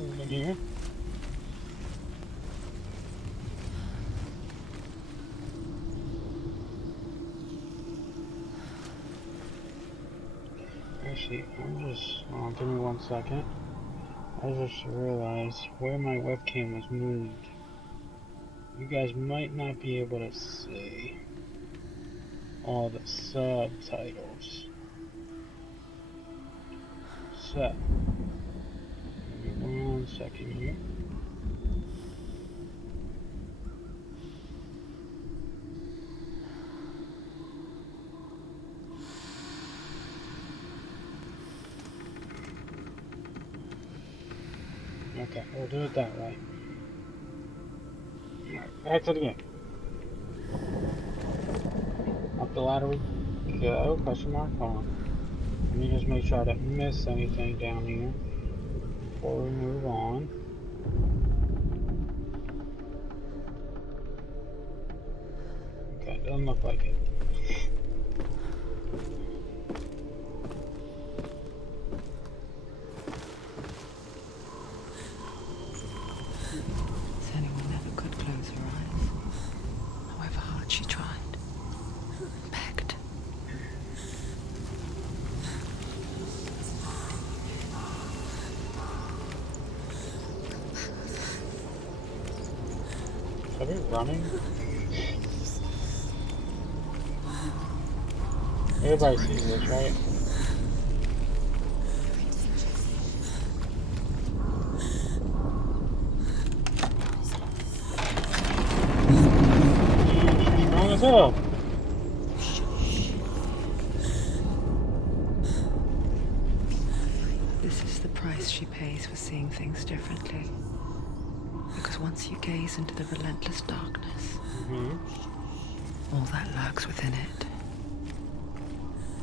Over here. Actually, give me 1 second. I just realized where my webcam was moved. You guys might not be able to see all the subtitles. So, give me 1 second here. Okay, we'll do it that way. Alright, back to the game. Up the ladder we go, question mark, hold on. Let me just make sure I didn't miss anything down here before we move on. Okay, doesn't look like it. Senua never could close her eyes, however hard she tried. Begged. Are we running? Everybody sees this, right? Strong as hell. This is the price she pays for seeing things differently. Because once you gaze into the relentless darkness, all that lurks within it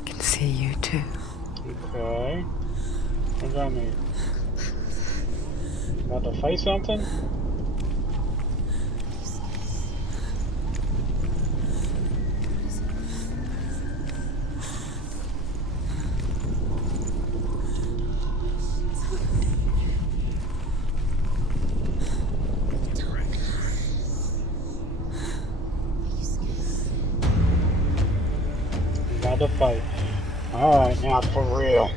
can see you too. Okay. What's that mean? About to fight something? About to fight. Alright, now for real.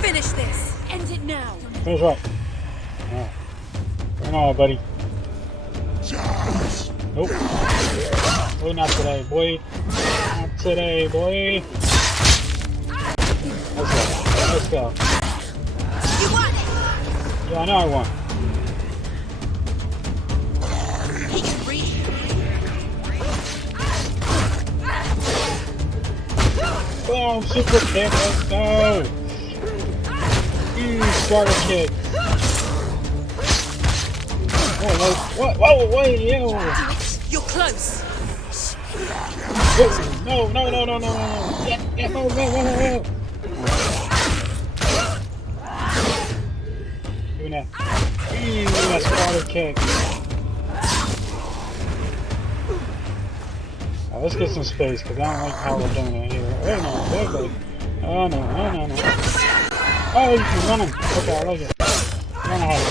Finish this! End it now! Finish what? Alright. Bring it on, buddy. Nope. Boy, not today, boy. Not today, boy. Let's go. Let's go. You won! Yeah, I know I won. He can breathe. Boom, super kick, let's go. Starter kick. Whoa, what? Whoa, wait, yo. Do it! You're close! No. Yeah, no. Give me that. That starter kick. Now, let's get some space, because I don't like how we're doing it here. Oh, no. Oh, he's running. Okay, I like it. Run ahead.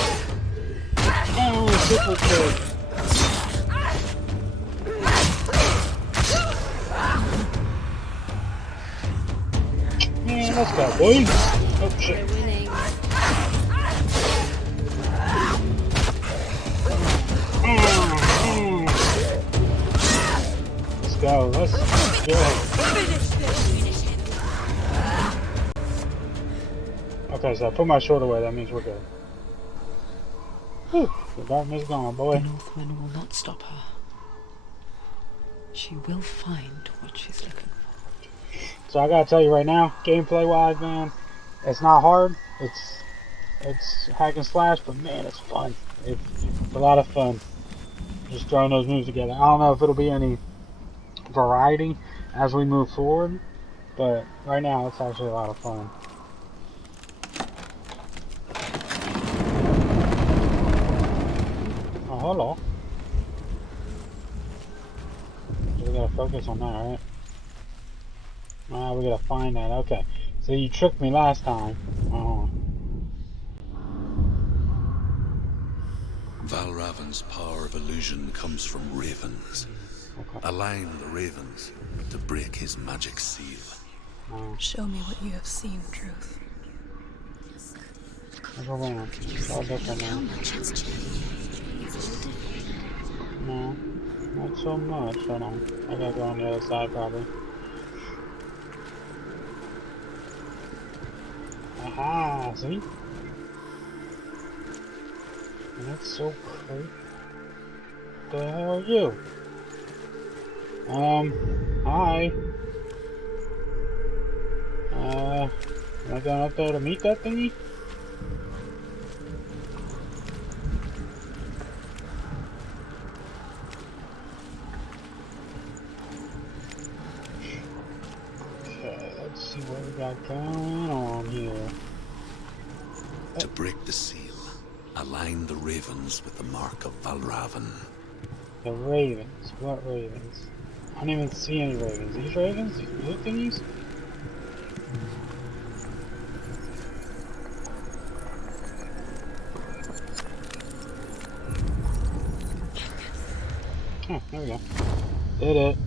Oh, super kick. Yeah, let's go, boy. Oh, shit. Winning. Let's go. Finish him. Okay, so I put my sword away. That means we're good. Whew, the darkness gone, boy. The Northman will not stop her. She will find what she's looking for. So I gotta tell you right now, gameplay wise, man, it's not hard. It's hack and slash, but man, it's fun. It's a lot of fun just throwing those moves together. I don't know if it'll be any variety as we move forward, but right now it's actually a lot of fun. Oh, hello. So we gotta focus on that, right? We gotta find that. Okay. So you tricked me last time. Valravan's power of illusion comes from ravens. Okay. Align the ravens to break his magic seal. Show me what you have seen, Truth. Look around. It's all different now. How much has changed? It's all different now. No, not so much. Hold on. I gotta go on the other side probably. Aha, see? And that's so creepy. What the hell are you? Hi. Am I going up there to meet that thingy? Okay, let's see what we got going on here. To break the seal, align the ravens with the mark of Valravan. The ravens. What ravens? I don't even see any ravens. These ravens? These blue thingies? Oh, there we go. Did it.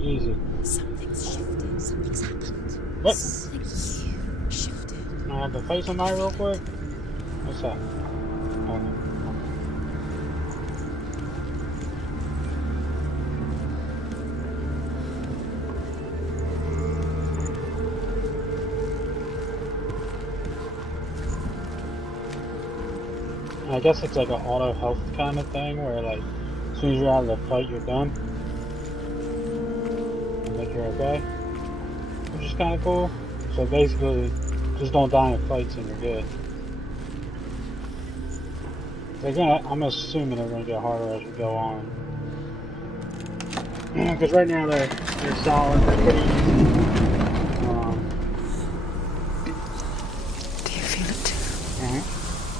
Easy. Something's shifted. Something's happened. What? Something new shifted. Can I have the face on that real quick? What's that? Okay. I guess it's like an auto health kind of thing where like as soon as you're out of the fight you're done. And like you're okay. Which is kinda cool. So basically just don't die in fights and you're good. They're gonna, I'm assuming they're gonna get harder as we go on. Because right now they're solid, they're pretty easy. Do you feel it too?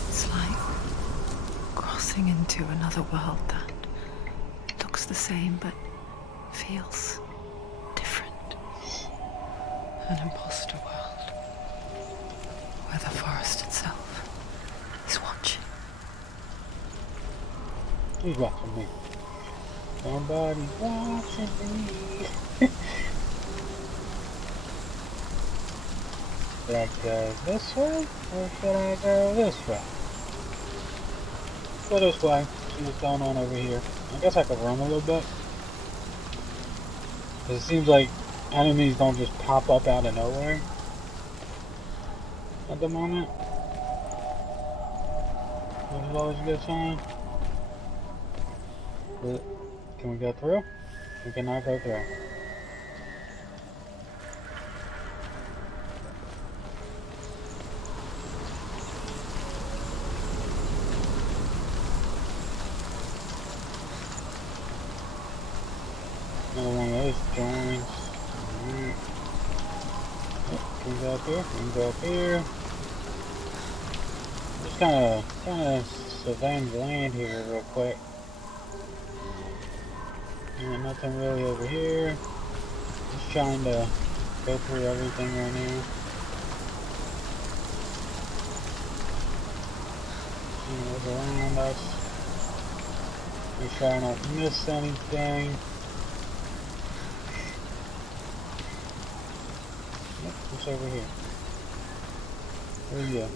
It's like crossing into another world that looks the same but feels different. An imposter world where the forest itself is watching. Who's watching me? Somebody's watching me. Should I go this way or should I go this way? Go this way. See what's going on over here. I guess I could run a little bit. It seems like enemies don't just pop up out of nowhere at the moment. Which is always a good sign. But can we go through? We cannot go through. Another one of those joints. Alright. Oh, can we go up here? We can go up here. Just kinda surveying the land here real quick. Nothing really over here. Just trying to go through everything right now. See what's around us. Make sure I don't miss anything. Yep, what's over here? Where you go?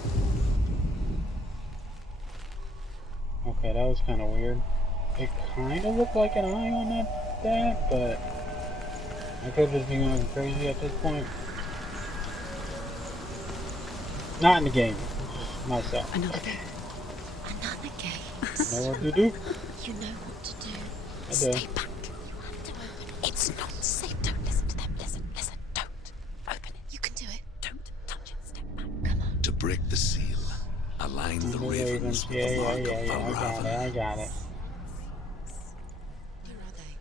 Okay, that was kind of weird. It kind of looked like an eye on that, but I could just be going crazy at this point. Not in the game, just myself. Another gate. Another gate. You know what to do? You know what to do. I do. Stay back. You have to open. It's not safe. Don't break the seal, align the ravens with the mark of Valravan. I got it. Where are they?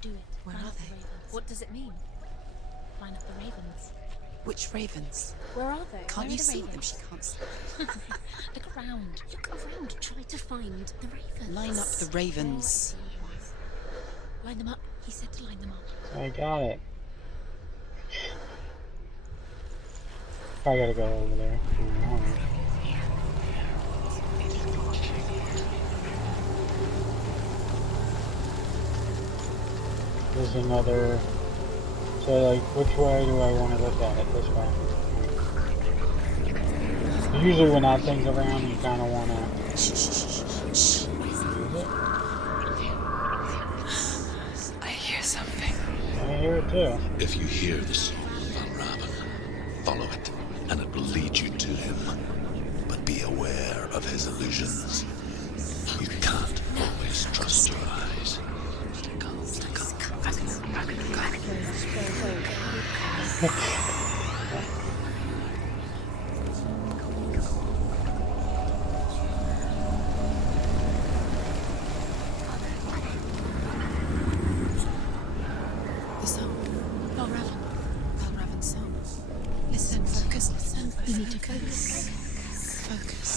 Do it. Where Line are up the they? ravens. What does it mean? Line up the ravens. Which ravens? Where are they? Can't Where you are the see them? ravens? She can't see. Look around. Look around. Try to find the ravens. Line up the ravens. Line them up. He said to line them up. I got it. I gotta go over there. Alright. There's another. So, like, which way do I want to look at it? This way. Usually, when that thing's around, you kind of want to. I hear something. I hear it too. If you hear the song of Valravan, follow it, and it will lead you to him. But be aware of his illusions. You can't always trust your eyes. The song. Valravan's song. Listen, focus, listen. You need to focus. Focus.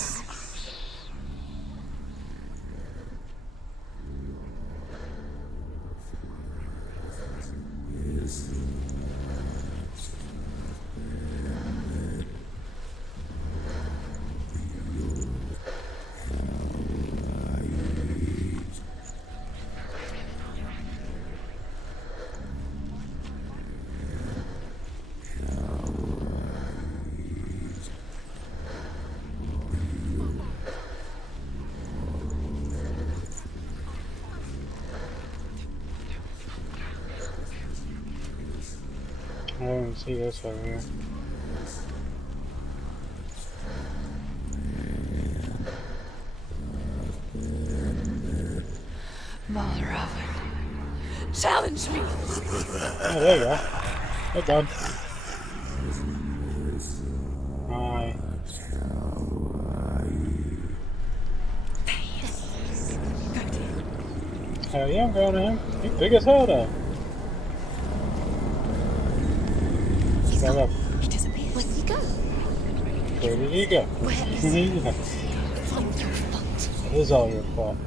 I don't see this over here. Valravan. Challenge me! Oh, there you go. Hey, bud. Hi. Hell yeah, I'm going to him. He's big as hell, though. Back up. He disappeared. Where did he go? Where did he go? Where is he? It's all your fault. It is all your fault.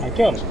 I killed him.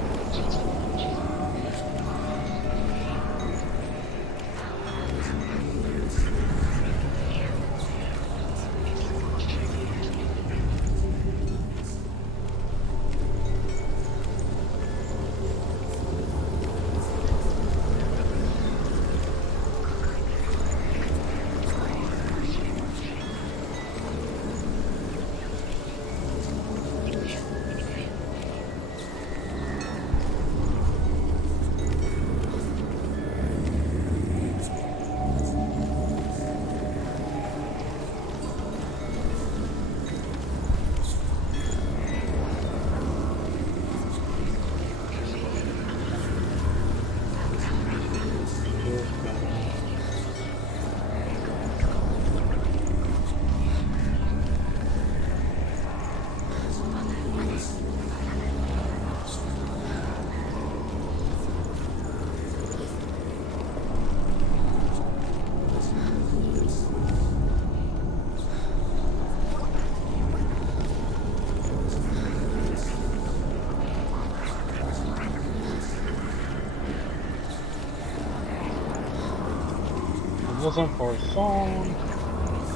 Listen for a song.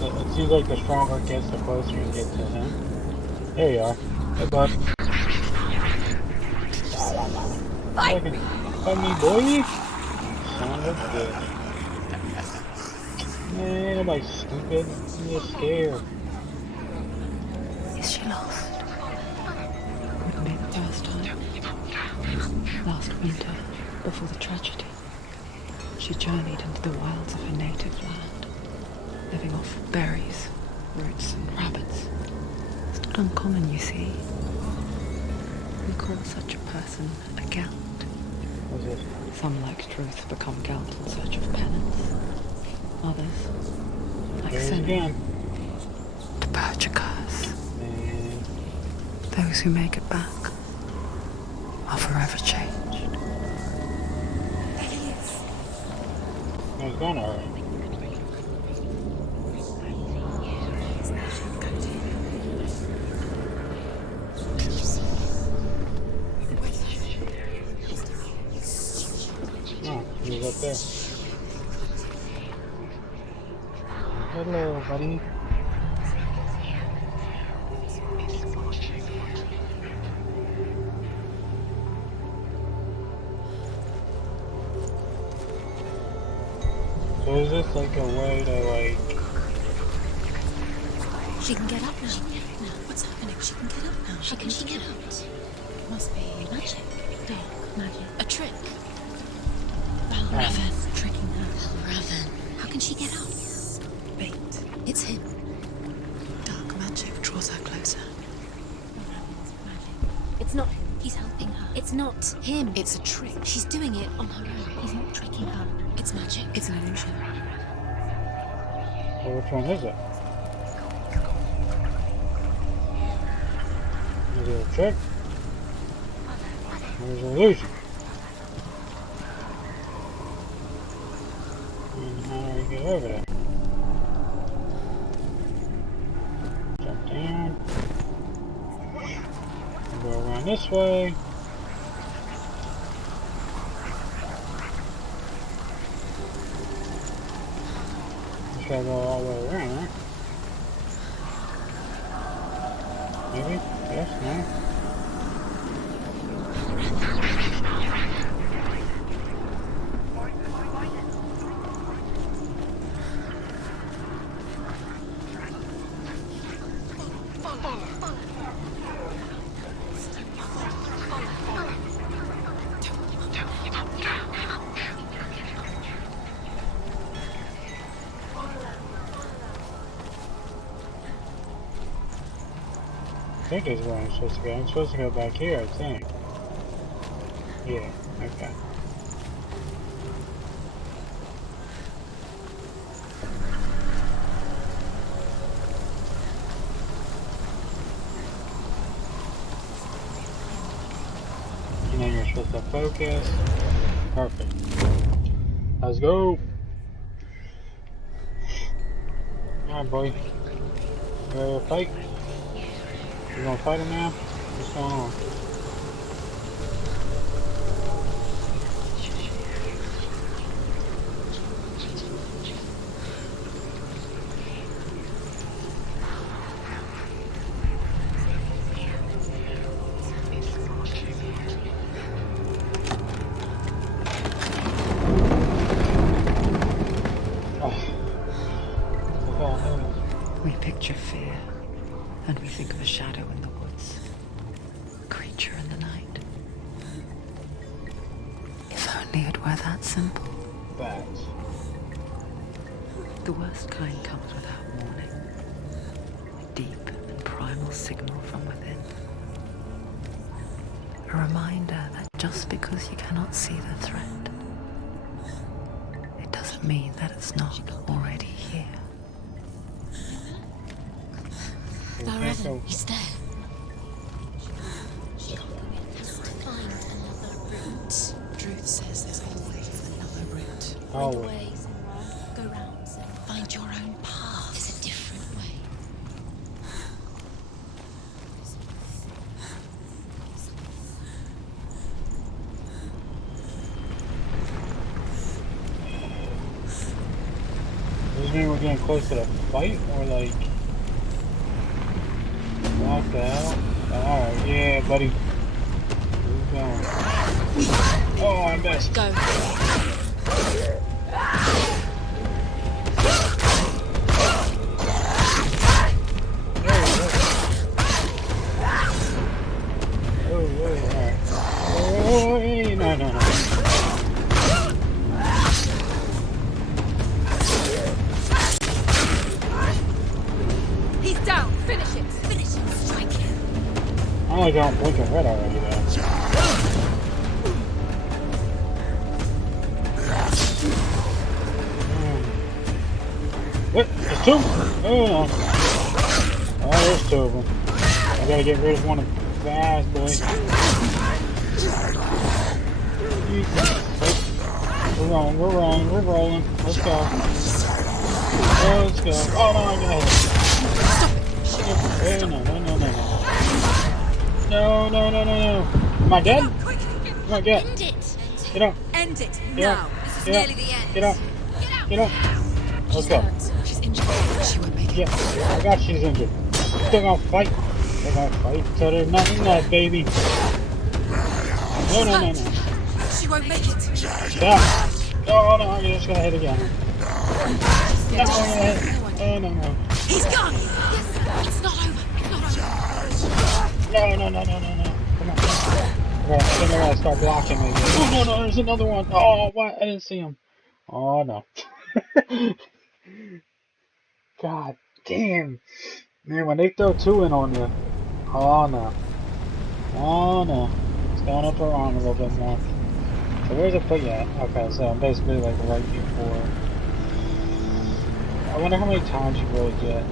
It seems like the stronger it gets, the closer you get to him. There you are. Hey, bud. Fight me, boy. Son of a bitch. Man, nobody's stupid. I'm just scared. Is she lost? Wouldn't be the first time. Last winter, before the tragedy, she journeyed into the wilds of her native land, living off berries, roots, and rabbits. It's not uncommon, you see. We call such a person a Gelt. What's Jesus. Some, like Truth, become guilt in search of penance. Others, like There it is Senua, again. purge a curse. And Those who make it back are forever changed. no, it's gone already. Oh, he was up there. Hello, buddy. So is this like a way to like... She can get up now. What's happening? She can get up now. How can she get out? Must be magic. Dark magic. A trick. Valravan tricking her. Valravan. How can she get out? Bait. It's him. Dark magic draws her closer. It's not him. He's helping her. It's not him. It's a trick. She's doing it on her own. He's not tricking her. It's magic. It's an illusion. Well, which one is it? Is it a trick? Or is it an illusion? And how do we get over there? Jump down. Go around this way. Just gotta go all the way around, right? Maybe? Yes? No? I think this is where I'm supposed to go. I'm supposed to go back here, I think. Yeah, okay. And then you're supposed to focus. Perfect. Let's go. Alright, boy. You ready to fight? You gonna fight him now? What's going on? We picture fear, and we think of a shadow in the woods, a creature in the night. If only it were that simple. Facts. The worst kind comes without warning. A deep and primal signal from within. A reminder that just because you cannot see the threat, it doesn't mean that it's not already here. Valravan, he's there. Has to find another route. Truth says there's always another route. Find a Oh, way, Senua. Go round, Senua. Find your own path. There's a different way. does this mean we're getting close to the fight, or like... What the hell? Alright, yeah, buddy. Where you going? Oh, I missed. Go. There we go. Oh, alright. Oh, hey, no. He's down. Finish it. Finish it. Strike him. I only got blinking red already, though. two. Oh, there's two of them. I gotta get rid of one of fast, boy. We're rolling. Let's go. Let's go. Oh no, I got hit. Oh no. No. Am I dead? Am I dead? End it. Get up. End it Get up. now. This is Get up. nearly the end. Get up. Get up. Let's go. She's injured. She won't make it. Yeah, I got she's injured. They're gonna fight. So there's nothing left, baby. No. She won't make it. Stop. No, I'm just gonna hit again. No. He's gone. Yes, it's not over. No. Come on. Okay, I think I gotta start blocking maybe. Oh, no, there's another one. Oh, what? I didn't see him. Oh, no. God damn. Man, when they throw two in on you. Oh, no. It's going up her arm a little bit more. So where's it put you at? Okay, so I'm basically like right before. I wonder how many times you really get.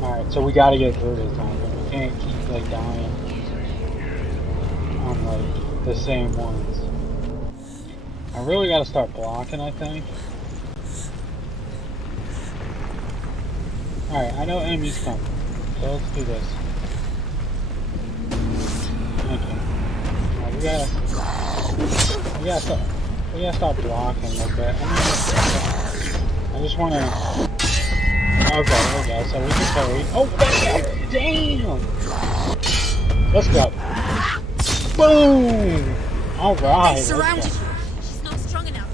Alright, so we gotta get through this time, but we can't keep like dying on like the same ones. I really gotta start blocking, I think. Alright, I know enemies coming. So let's do this. Okay. Alright, we gotta start blocking a little bit. I just wanna. Okay, there we go. So we can parry. Oh, damn! Let's go. Boom! Alright. Surrounded you. She's not strong enough.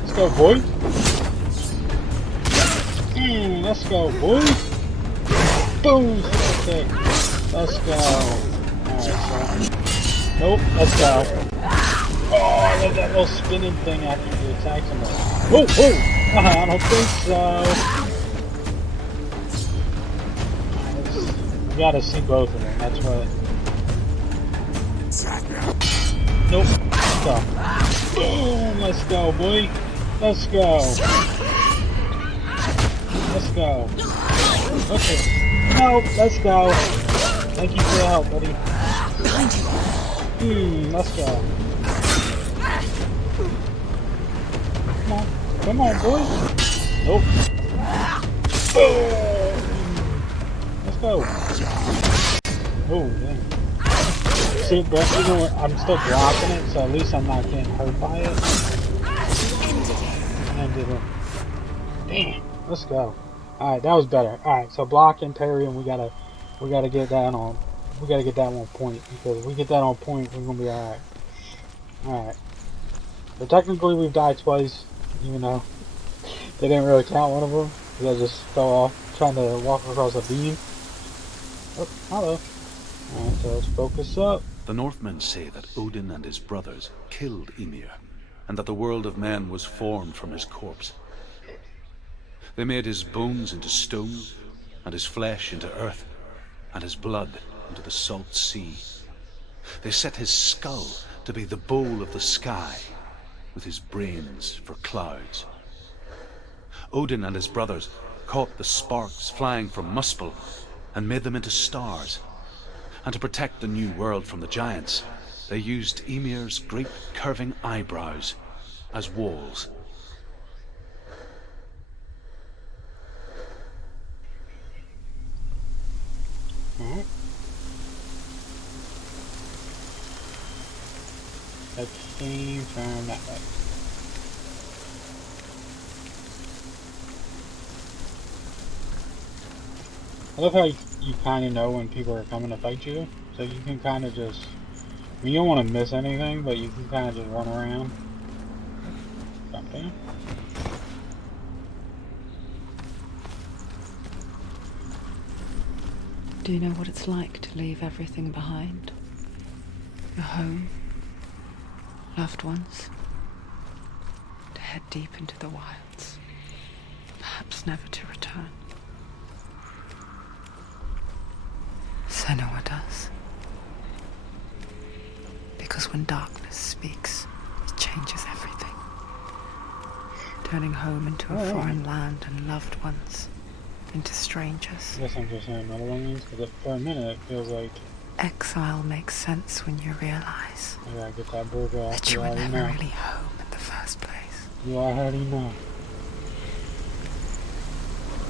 Let's go, boy. Let's go, boy. Boom! Okay. Let's go. Alright, so. Nope, let's go. Oh, I love that little spinning thing after you attack somebody. Whoa! I don't think so. We gotta see both of them, that's what. Nope. Let's go. Boom! Let's go, boy. Let's go. Okay. Nope, let's go. Thank you for the help, buddy. Behind you. Let's go. Come on, boy. Nope. Boom! Let's go. Oh, damn. See, but even when I'm still blocking it, so at least I'm not getting hurt by it. Ended it. Damn. Let's go. Alright, that was better. Alright, so block and parry, and we gotta get that on. We gotta get that on point, because if we get that on point, we're gonna be alright. Alright. So technically we've died twice, even though they didn't really count one of them, because I just fell off trying to walk across a beam. Oh, hello. Alright, so let's focus up. The Northmen say that Odin and his brothers killed Ymir, and that the world of men was formed from his corpse. They made his bones into stone, and his flesh into earth, and his blood into the salt sea. They set his skull to be the bowl of the sky, with his brains for clouds. Odin and his brothers caught the sparks flying from Muspel and made them into stars. And to protect the new world from the giants, they used Ymir's great curving eyebrows as walls. Let's see, turn that way. I love how you kind of know when people are coming to fight you, so you can kind of just, I mean, you don't want to miss anything, but you can kind of just run around. Something. Do you know what it's like to leave everything behind? Your home, loved ones, to head deep into the wilds, perhaps never to return. Senua does. Because when darkness speaks, it changes everything. Turning home into a foreign land and loved ones into strangers. I guess I'm just saying another one of these because for a minute it feels like Exile makes sense when you realize I gotta get that bridge off. that you were never really home in the first place. You already know.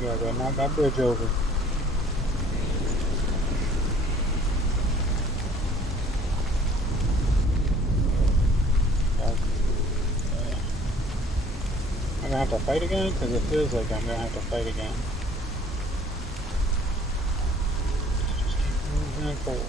You gotta knock that bridge over. I'm gonna have to fight again because it feels like I'm gonna have to fight again. Just keep moving forward.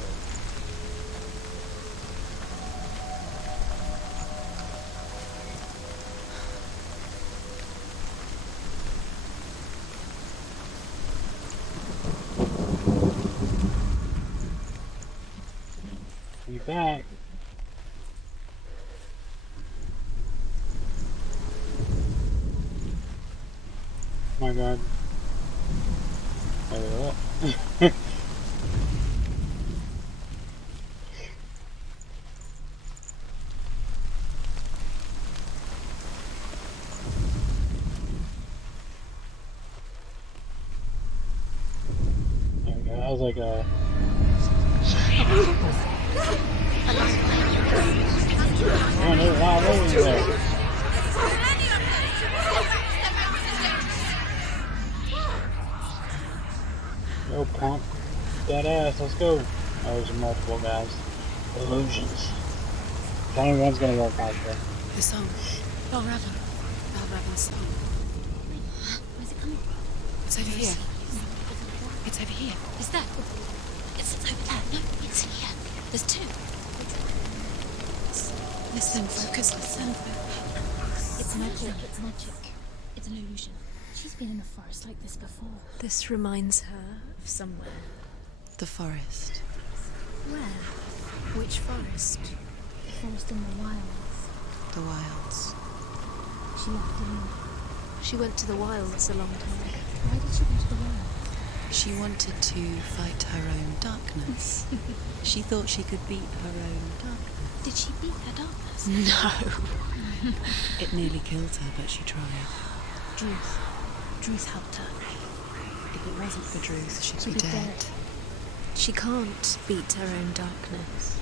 We back. Oh my god. What? I was like, oh, there's a lot of moving there. Yo, pump. That ass, let's go. Oh, there's multiple guys. Illusions. Only one's gonna work out there. The song. Valravan. Valravan's song. Where's it coming from? It's over here. It's over here. Is that? It's over there. No, it's here. There's two. Listen, focus, listen. It's magic. It's magic. It's an illusion. She's been in a forest like this before. This reminds her of somewhere. The forest. Where? Which forest? The forest in the wilds. The wilds. She left alone. She went to the wilds a long time ago. Why did she go to the wilds? She wanted to fight her own darkness. She thought she could beat her own darkness. Did she beat her darkness? No. It nearly killed her, but she tried. Druth helped her. If it wasn't for Druth, she'd be dead. She can't beat her own darkness.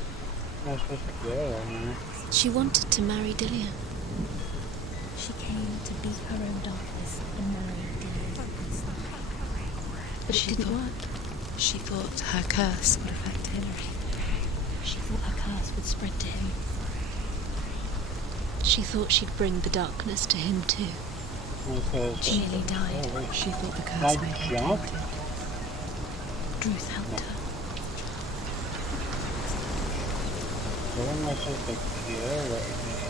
I'm not supposed to go right now. She wanted to marry Dillian. She came to beat her own darkness and marry Dillian. But it didn't work. She thought her curse would affect him. She thought her curse would spread to him. She thought she'd bring the darkness to him too. She nearly died. Oh, wait. She thought the curse Like made her jump? dead. Druth helped her. So what am I supposed to do right now?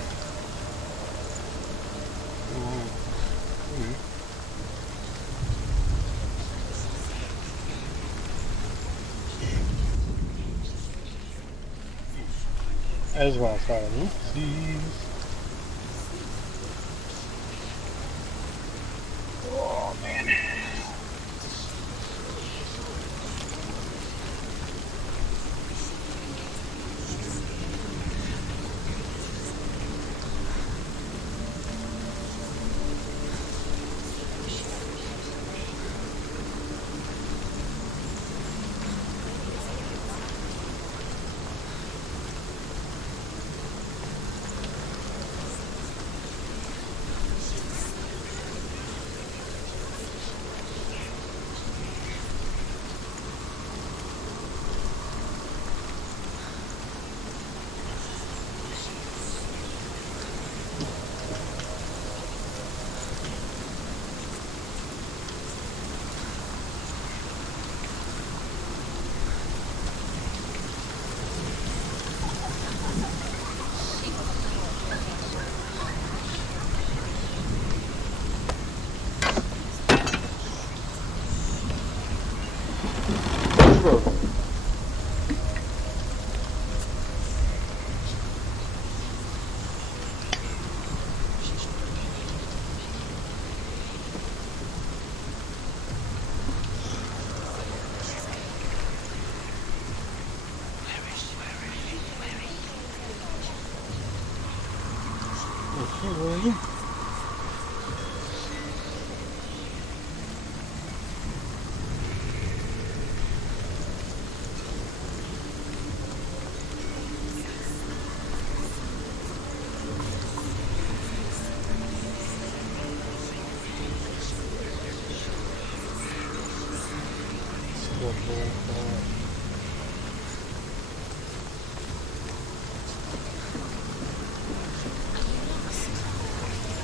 As well, sorry. Oopsies. Oh man.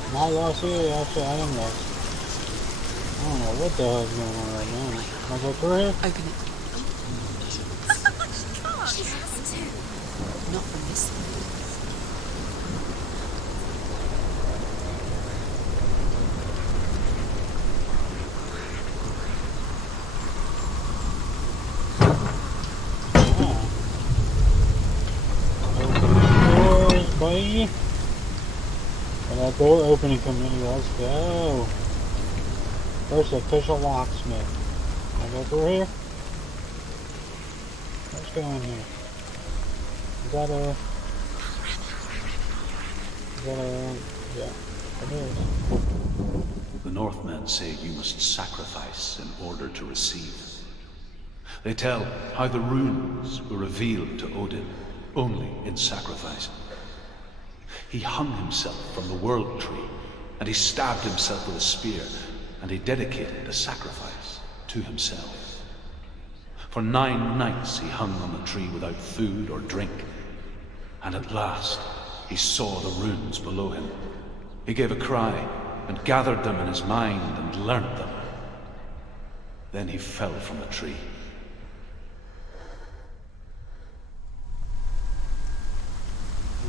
Am I lost here? Actually, I am lost. I don't know what the hell is going on right now. Can I go through here? Open it. She has to. Not from this side. Bye. And that door opening committee, let's go. First official locksmith. Can I go through here? Let's go in here. Is that a... yeah, it is. The Northmen say you must sacrifice in order to receive. They tell how the runes were revealed to Odin only in sacrifice. He hung himself from the world tree, and he stabbed himself with a spear, and he dedicated a sacrifice to himself. For 9 nights he hung on the tree without food or drink, and at last he saw the runes below him. He gave a cry, and gathered them in his mind, and learnt them. Then he fell from the tree.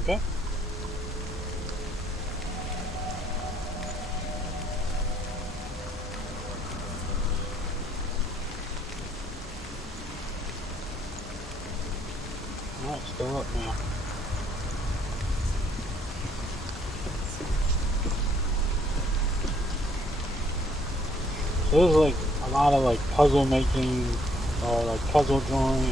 Okay. Alright, still up now. So there's like a lot of like puzzle making or like puzzle drawing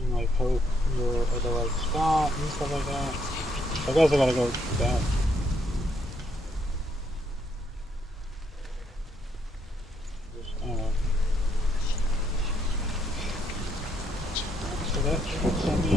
and like hope you're at the right spot and stuff like that. I guess I gotta go down. So that should send me.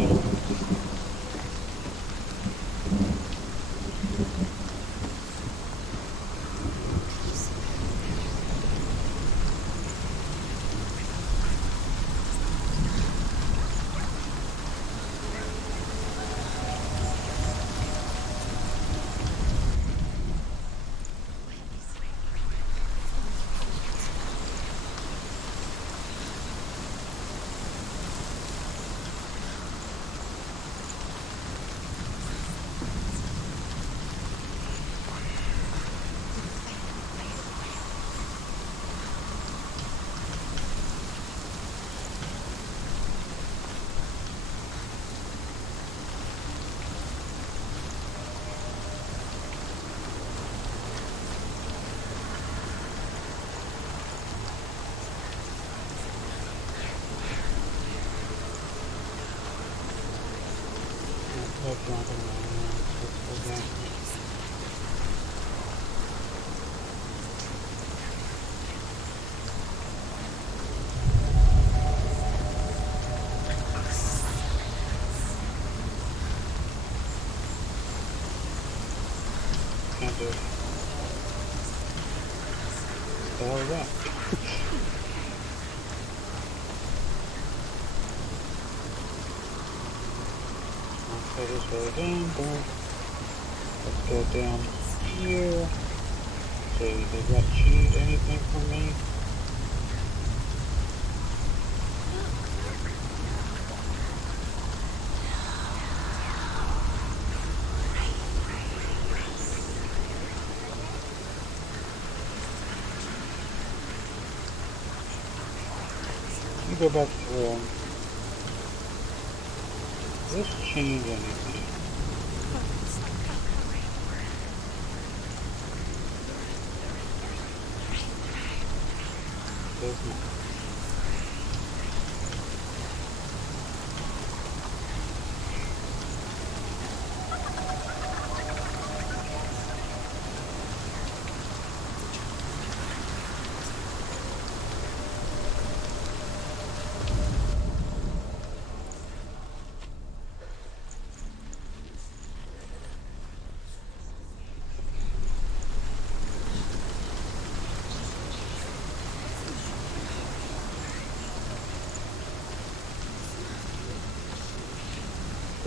Can't do it. What the hell is that? Okay, this way down, boom. Let's go down here. See, did that cheat anything for me? Let me go back to does this change anything? Does not.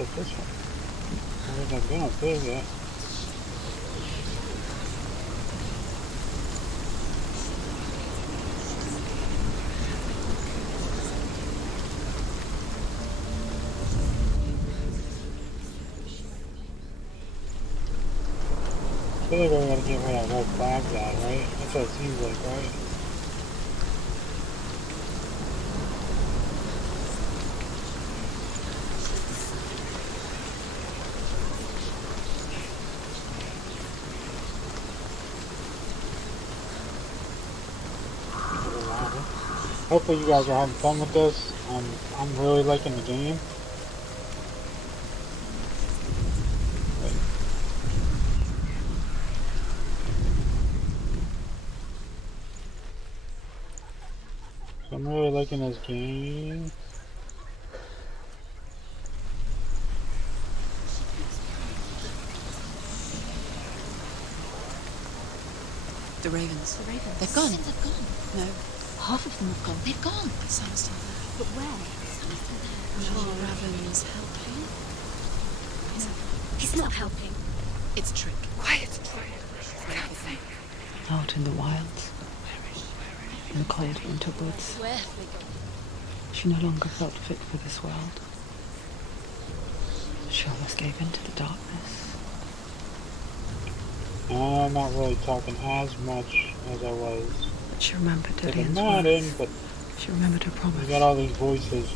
up this way. Where's I been up there yet? I feel like I gotta get where that red flag's at, right? That's what it seems like, right? Hopefully you guys are having fun with this. I'm really liking the game. So I'm really liking this game. The ravens. The ravens. They've gone. They've gone. No. Half of them have gone. They've gone. Some are still there. But where? Some are still there. No, Raven's helping. No. He's not helping. It's a trick. Quiet. Can't think. Out in the wilds, in the cold winter woods, Where have they gone? she no longer felt fit for this world. She almost gave in to the darkness. I'm not really talking as much as I was. But she remembered Like Dillian's not in, words. but She remembered her you promise. got all these voices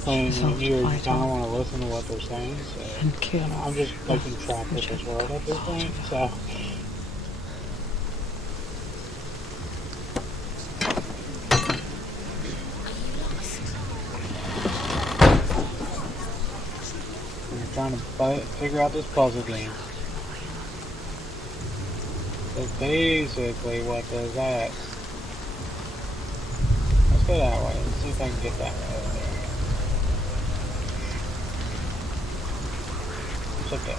playing in Resolved your to ears. You fight kind of on. want to listen to what they're saying. So And kill. I'm just like trapped with this world at this point. So I'm trying to figure out this puzzle game. So basically, what does that? Let's go that way. Let's see if I can get that way over there. It's okay.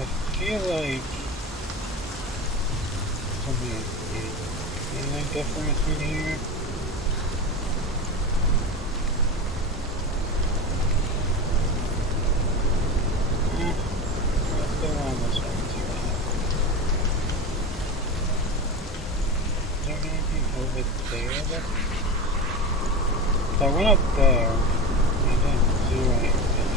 I feel like anything different in here? Let's go around this way and see what happens. Is there anything over there? So I went up there. I didn't do anything.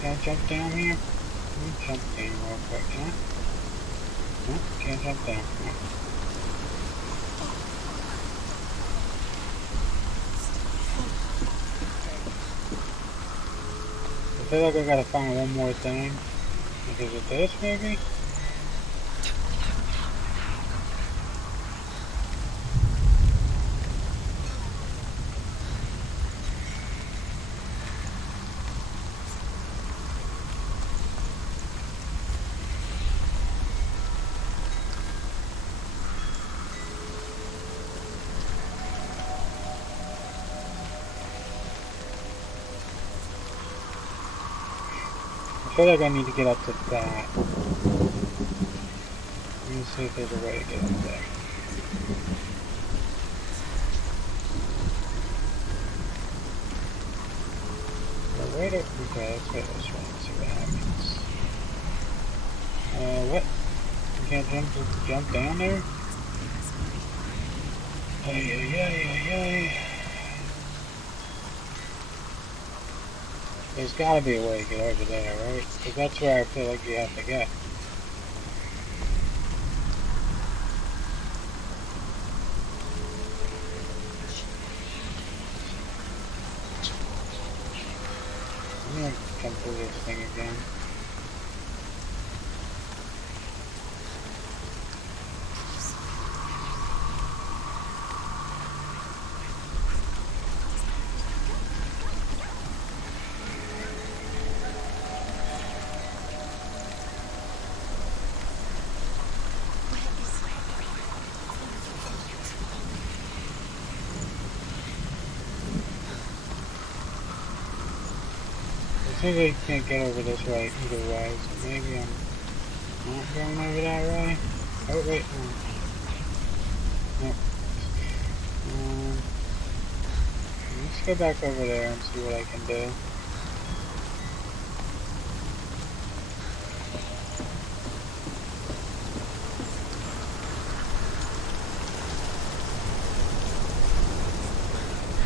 Can I jump down here? Let me jump down real quick, huh? No, can't jump down. No. I feel like I gotta find one more thing. Like, is it this, maybe? I feel like I need to get up to that. Let me see if there's a way to get up there. Okay, let's go this way and see what happens. What? You can't jump down there? Ay. There's gotta be a way to get over there, right? Because that's where I feel like you have to get. I'm gonna jump through this thing again. I think I can't get over this way either way, so maybe I'm not going over that way. Oh wait, no. Nope. Let's go back over there and see what I can do.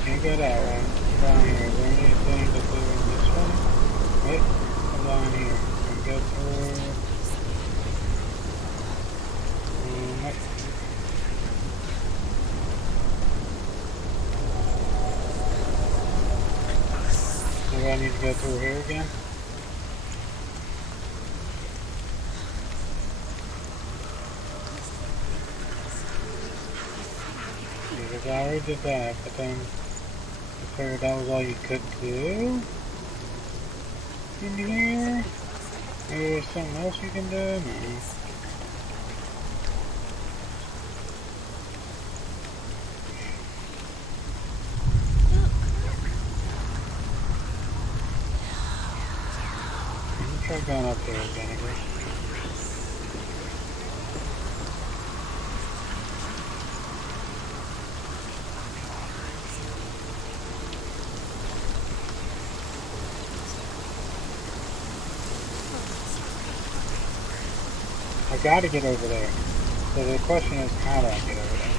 Can't go that way. Down here. Is there anything to do in this way? Wait, come down here. And go through. Nope. Maybe I need to go through here again. Because I already did that, but then I figured that was all you could do in here. Maybe there's something else you can do? No. Try going up there again, I guess. I gotta get over there. So the question is, how do I get over there?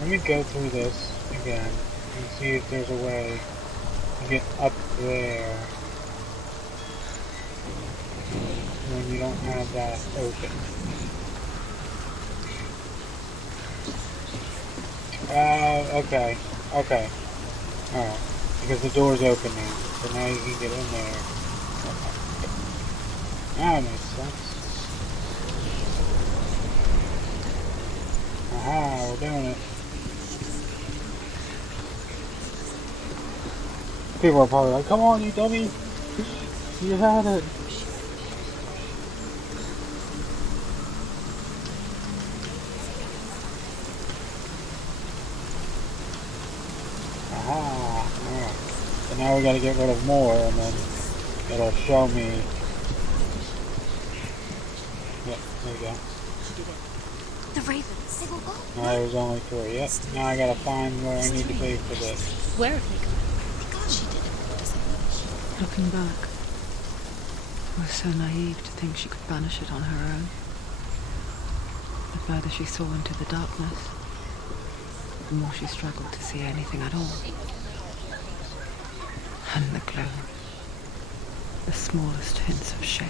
Let me go through this again and see if there's a way to get up there when you don't have that open. Okay. Okay. Alright. Because the door's open now. So now you can get in there. That makes sense. Aha, we're doing it. People are probably like, come on, you dummy! You had it! Aha! Alright. So now we gotta get rid of more, and then it'll show me. Yep, there we go. The ravens. They were gone. Now there's only 3. Yep. Now I gotta find where I need to be for this. Where have they gone? She did it. Looking back, I was so naive to think she could banish it on her own. The further she saw into the darkness, the more she struggled to see anything at all. And the gloom, the smallest hints of shape,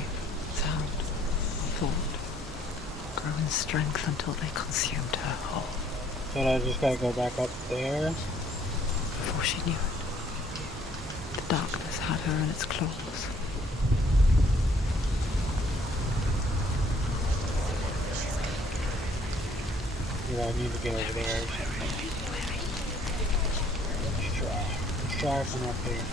sound, thought, grow in strength until they consumed her whole. So I just gotta go back up there. Before she knew it, the darkness had her in its claws. Yeah, I need to get over there. Let's try from up here.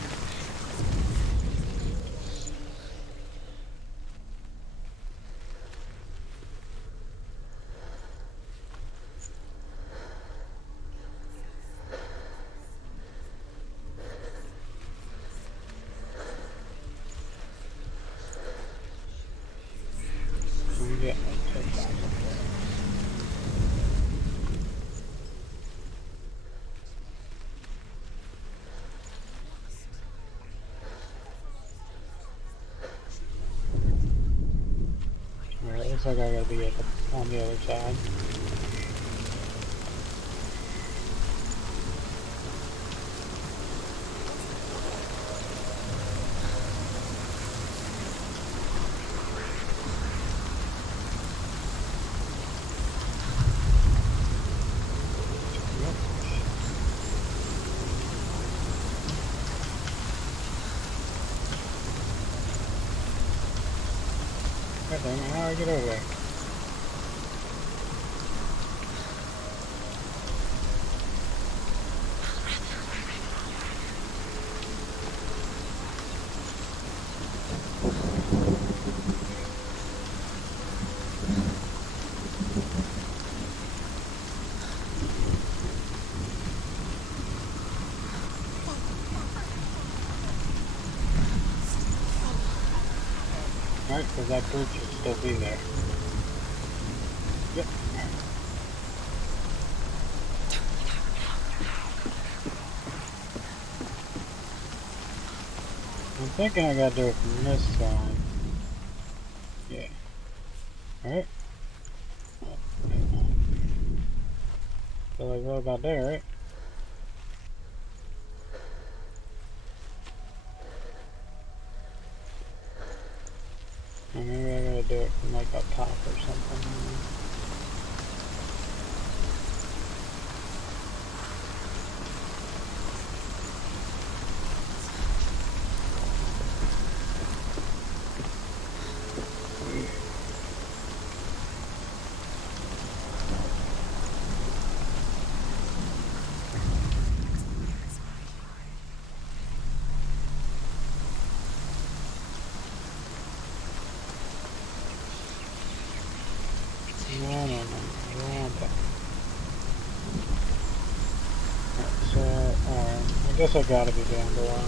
Yeah, take that. Alright, looks like I gotta be on the other side. God damn it, how do I get over there? because that bridge should still be there. Yep. I'm thinking I gotta do it from this side. Yeah. Alright. So like right about there, right? Or maybe I gotta do it from like up top or something. I guess I gotta be down below.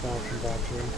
Shocking battery.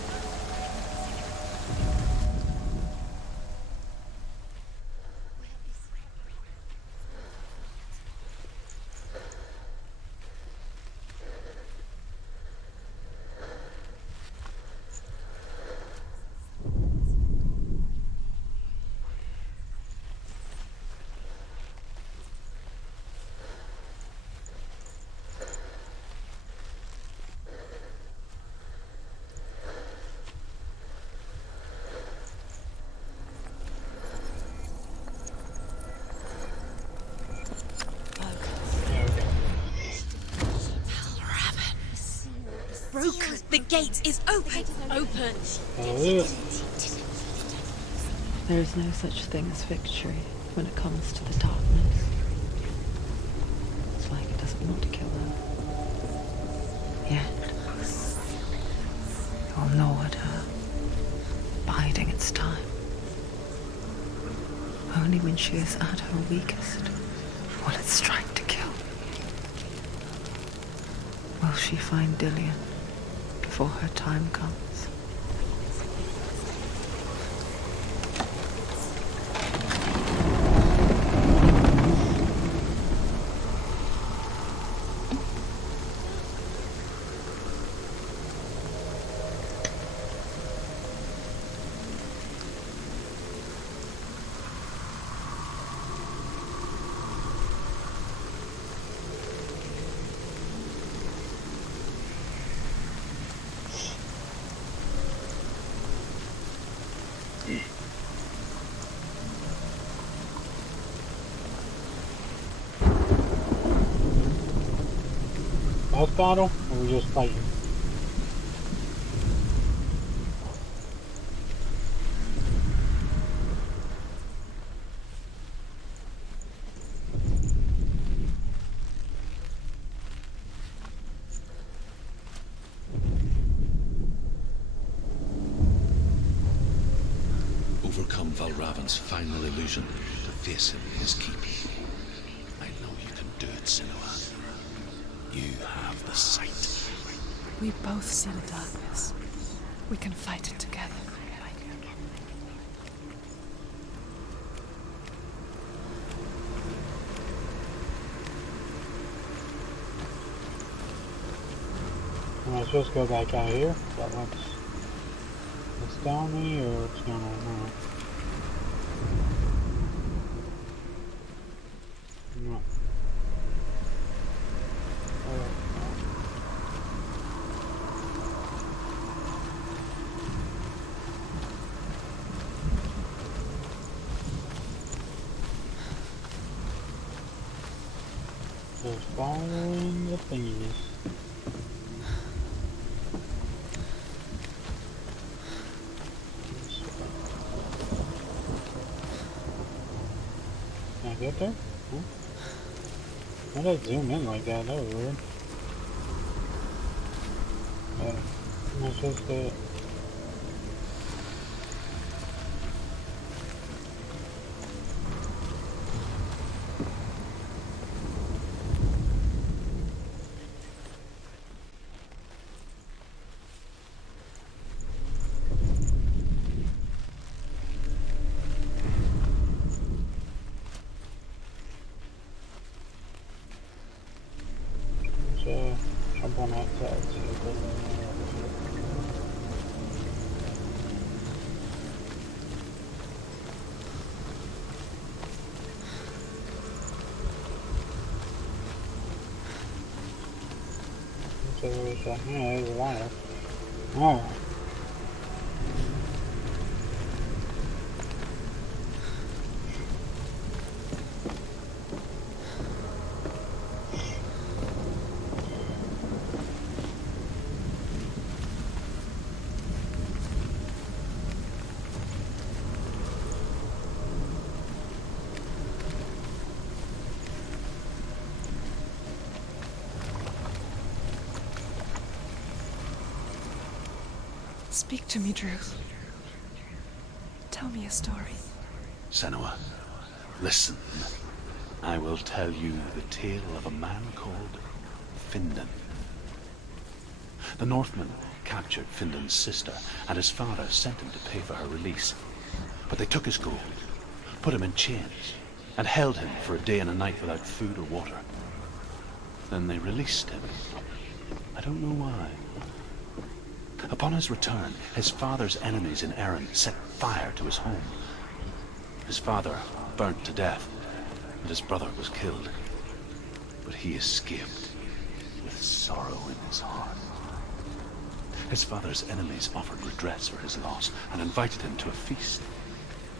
Broken. The gate is open. Open. There is no such thing as victory when it comes to the darkness. It's like it doesn't want to kill her. Yet, it will gnaw at her, biding its time. Only when she is at her weakest will it strike to kill. Will she find Dillian before her time comes? Boss battle, or we just fighting? Overcome Valravan's final illusion to face him in his keep. I know you can do it, Senua. You have the sight. We both see the darkness. We can fight it together. Am I supposed to go back out here? That what's down me, or what's going on now? No. Just following the thingies. Can I get there? Huh? Why did I zoom in like that? That was weird. Let's just do it. Jump on that side so it doesn't so there's a, yeah, there's a ladder. Alright. Speak to me, Druth. Tell me a story. Senua, listen. I will tell you the tale of a man called Findan. The Northmen captured Findan's sister, and his father sent him to pay for her release. But they took his gold, put him in chains, and held him for a day and a night without food or water. Then they released him. I don't know why. Upon his return, his father's enemies in Erin set fire to his home. His father burnt to death, and his brother was killed. But he escaped with sorrow in his heart. His father's enemies offered redress for his loss and invited him to a feast.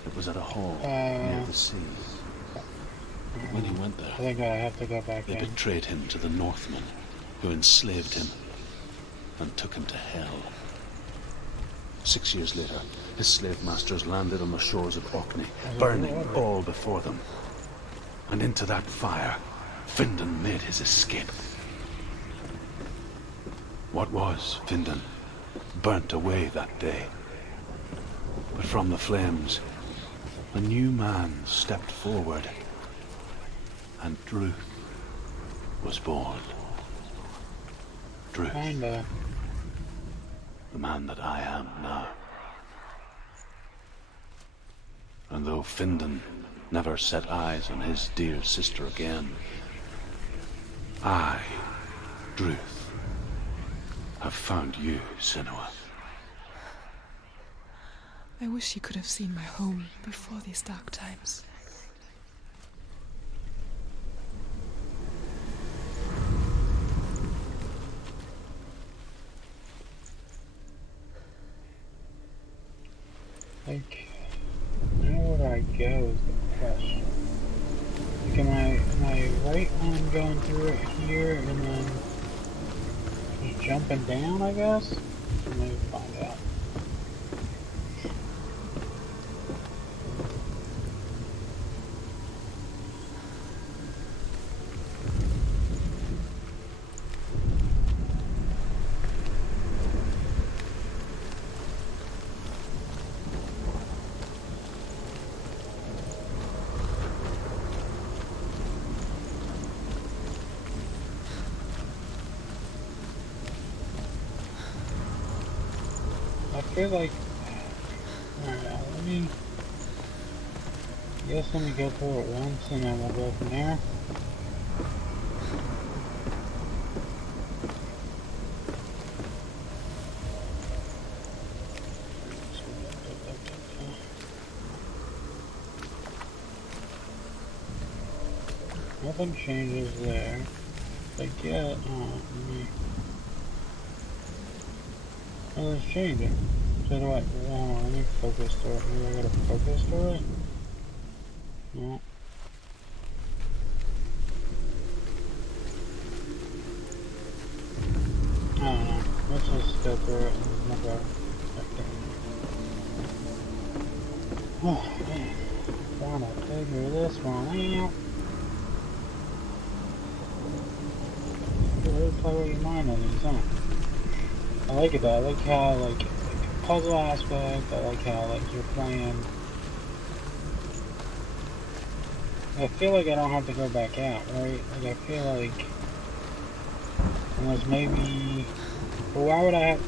It was at a hall near the sea. But when he went there, I think I have to go back they in. betrayed him to the Northmen, who enslaved him and took him to hell. 6 years later, his slave masters landed on the shores of Orkney, burning all before them. And into that fire, Findan made his escape. What was Findan burnt away that day. But from the flames, a new man stepped forward, and Druth was born. Druth. Kinda. The man that I am now. And though Findan never set eyes on his dear sister again, I, Druth, have found you, Senua. I wish you could have seen my home before these dark times. Like, now where I go is the question. Like, am I right on going through it here and then just jumping down, I guess? Maybe find out. I feel like, alright, let me go through it once and then we'll go from there. Nothing changes there. Like, yeah, oh, it's changing. So do I, let me focus to it. Maybe I gotta focus to it? No. I don't know. Let's just go through it and we'll go back there. Oh, man. Trying to figure this one out. You really play with your mind on these, huh? I like it though. I like how like puzzle aspect. I like how like you're playing. I feel like I don't have to go back out, right? Like I feel like unless maybe. But why would I have?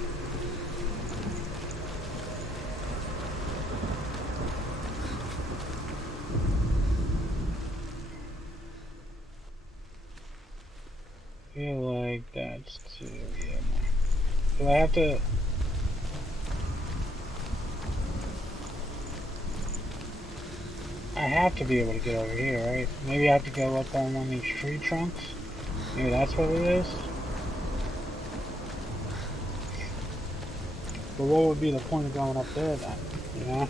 I feel like that's too. Yeah. Do I have to? I have to be able to get over here, right? Maybe I have to go up on one of these tree trunks. Maybe that's what it is. But what would be the point of going up there then? You know?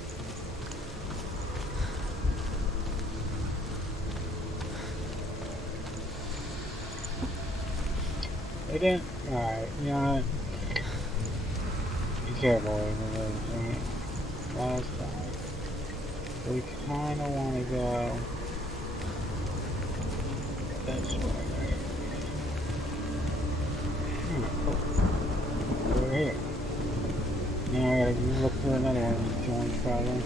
They didn't. Alright, you know what? Be careful over this, right? Last time. We kinda wanna go this way, right? Over here. Now I gotta look for another one of these joints probably.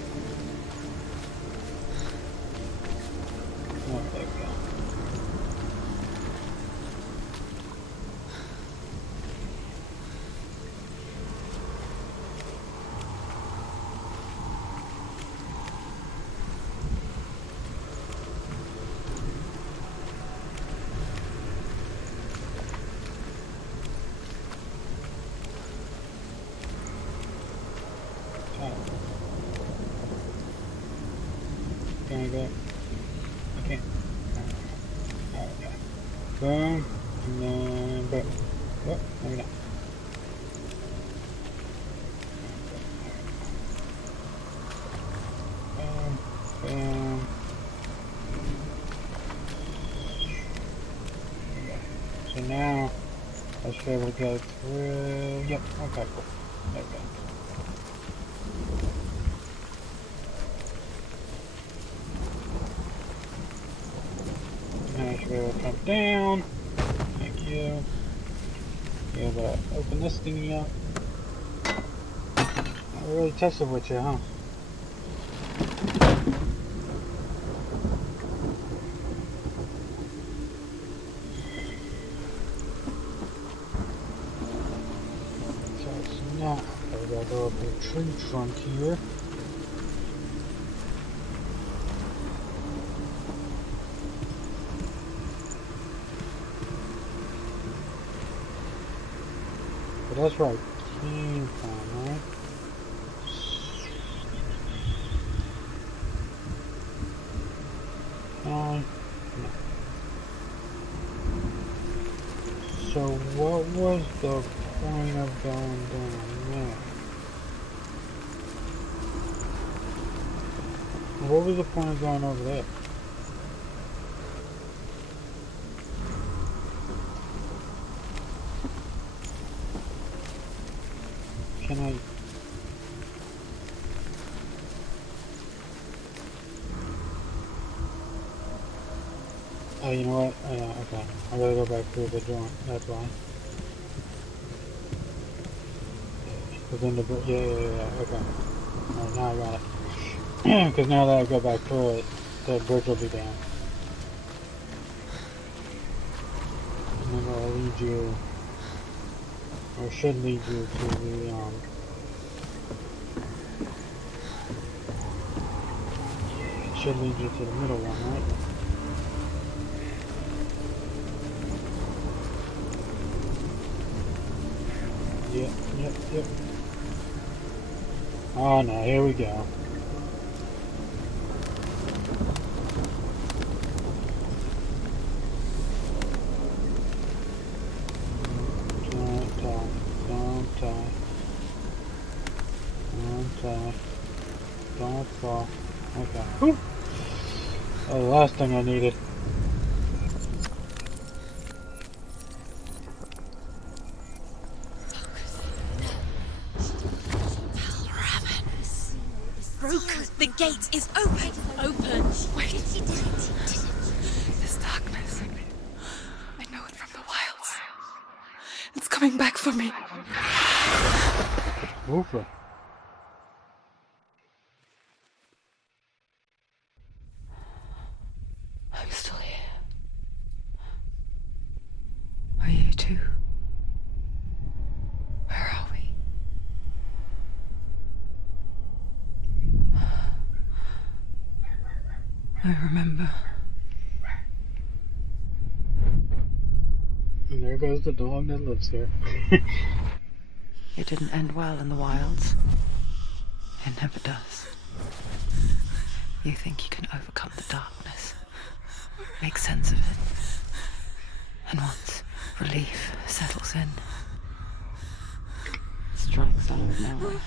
Oh, there we go. Can I go? I can't. Oh, okay. Boom. And then boom. Oh, maybe not. Boom. Boom. Okay. So now I should be able to go through. Yep. Okay. Cool. There we go. Now I should be able to come down. Thank you. Be able to open this thingy up. I really tested with you, huh? So now I gotta go up the tree trunk here. But that's where I came from, right? No. So what was the point of going down there? What was the point of going over there? Can I? Oh, you know what? Okay. I gotta go back through the joint. That's why. Within the yeah. Okay. Alright, now I got it. Because now that I go back through it, the bridge will be down. And then it'll lead you, or should lead you to the it should lead you to the middle one, right? Yep. Oh no, here we go. Don't fall. Okay. Whew. Oh, the last thing I needed. Broken. The gate is open. Open. Wait. This darkness. I know it from the wilds. It's coming back for me. Woofer. I'm still here. Are you too? Where are we? I remember. And there goes the dog that lives here. It didn't end well in the wilds. It never does. You think you can overcome the darkness, make sense of it, and once relief settles in, it strikes out of nowhere,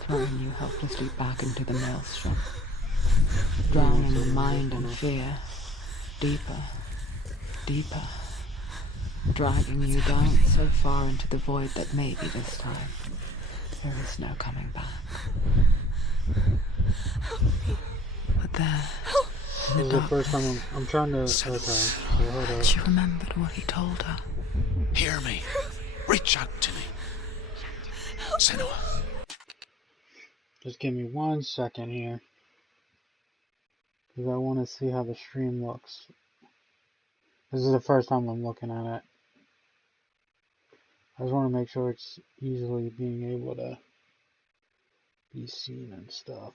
throwing you helplessly back into the maelstrom, drowning your mind in fear, deeper, deeper, dragging you down so far into the void that maybe this time there is no coming back. But there, in This the is the darkness, first time I'm trying to. Okay, so hold up. she remembered what he told her. Hear me. Reach out to me. Senua. Just give me 1 second here. Because I want to see how the stream looks. This is the first time I'm looking at it. I just want to make sure it's easily being able to be seen and stuff.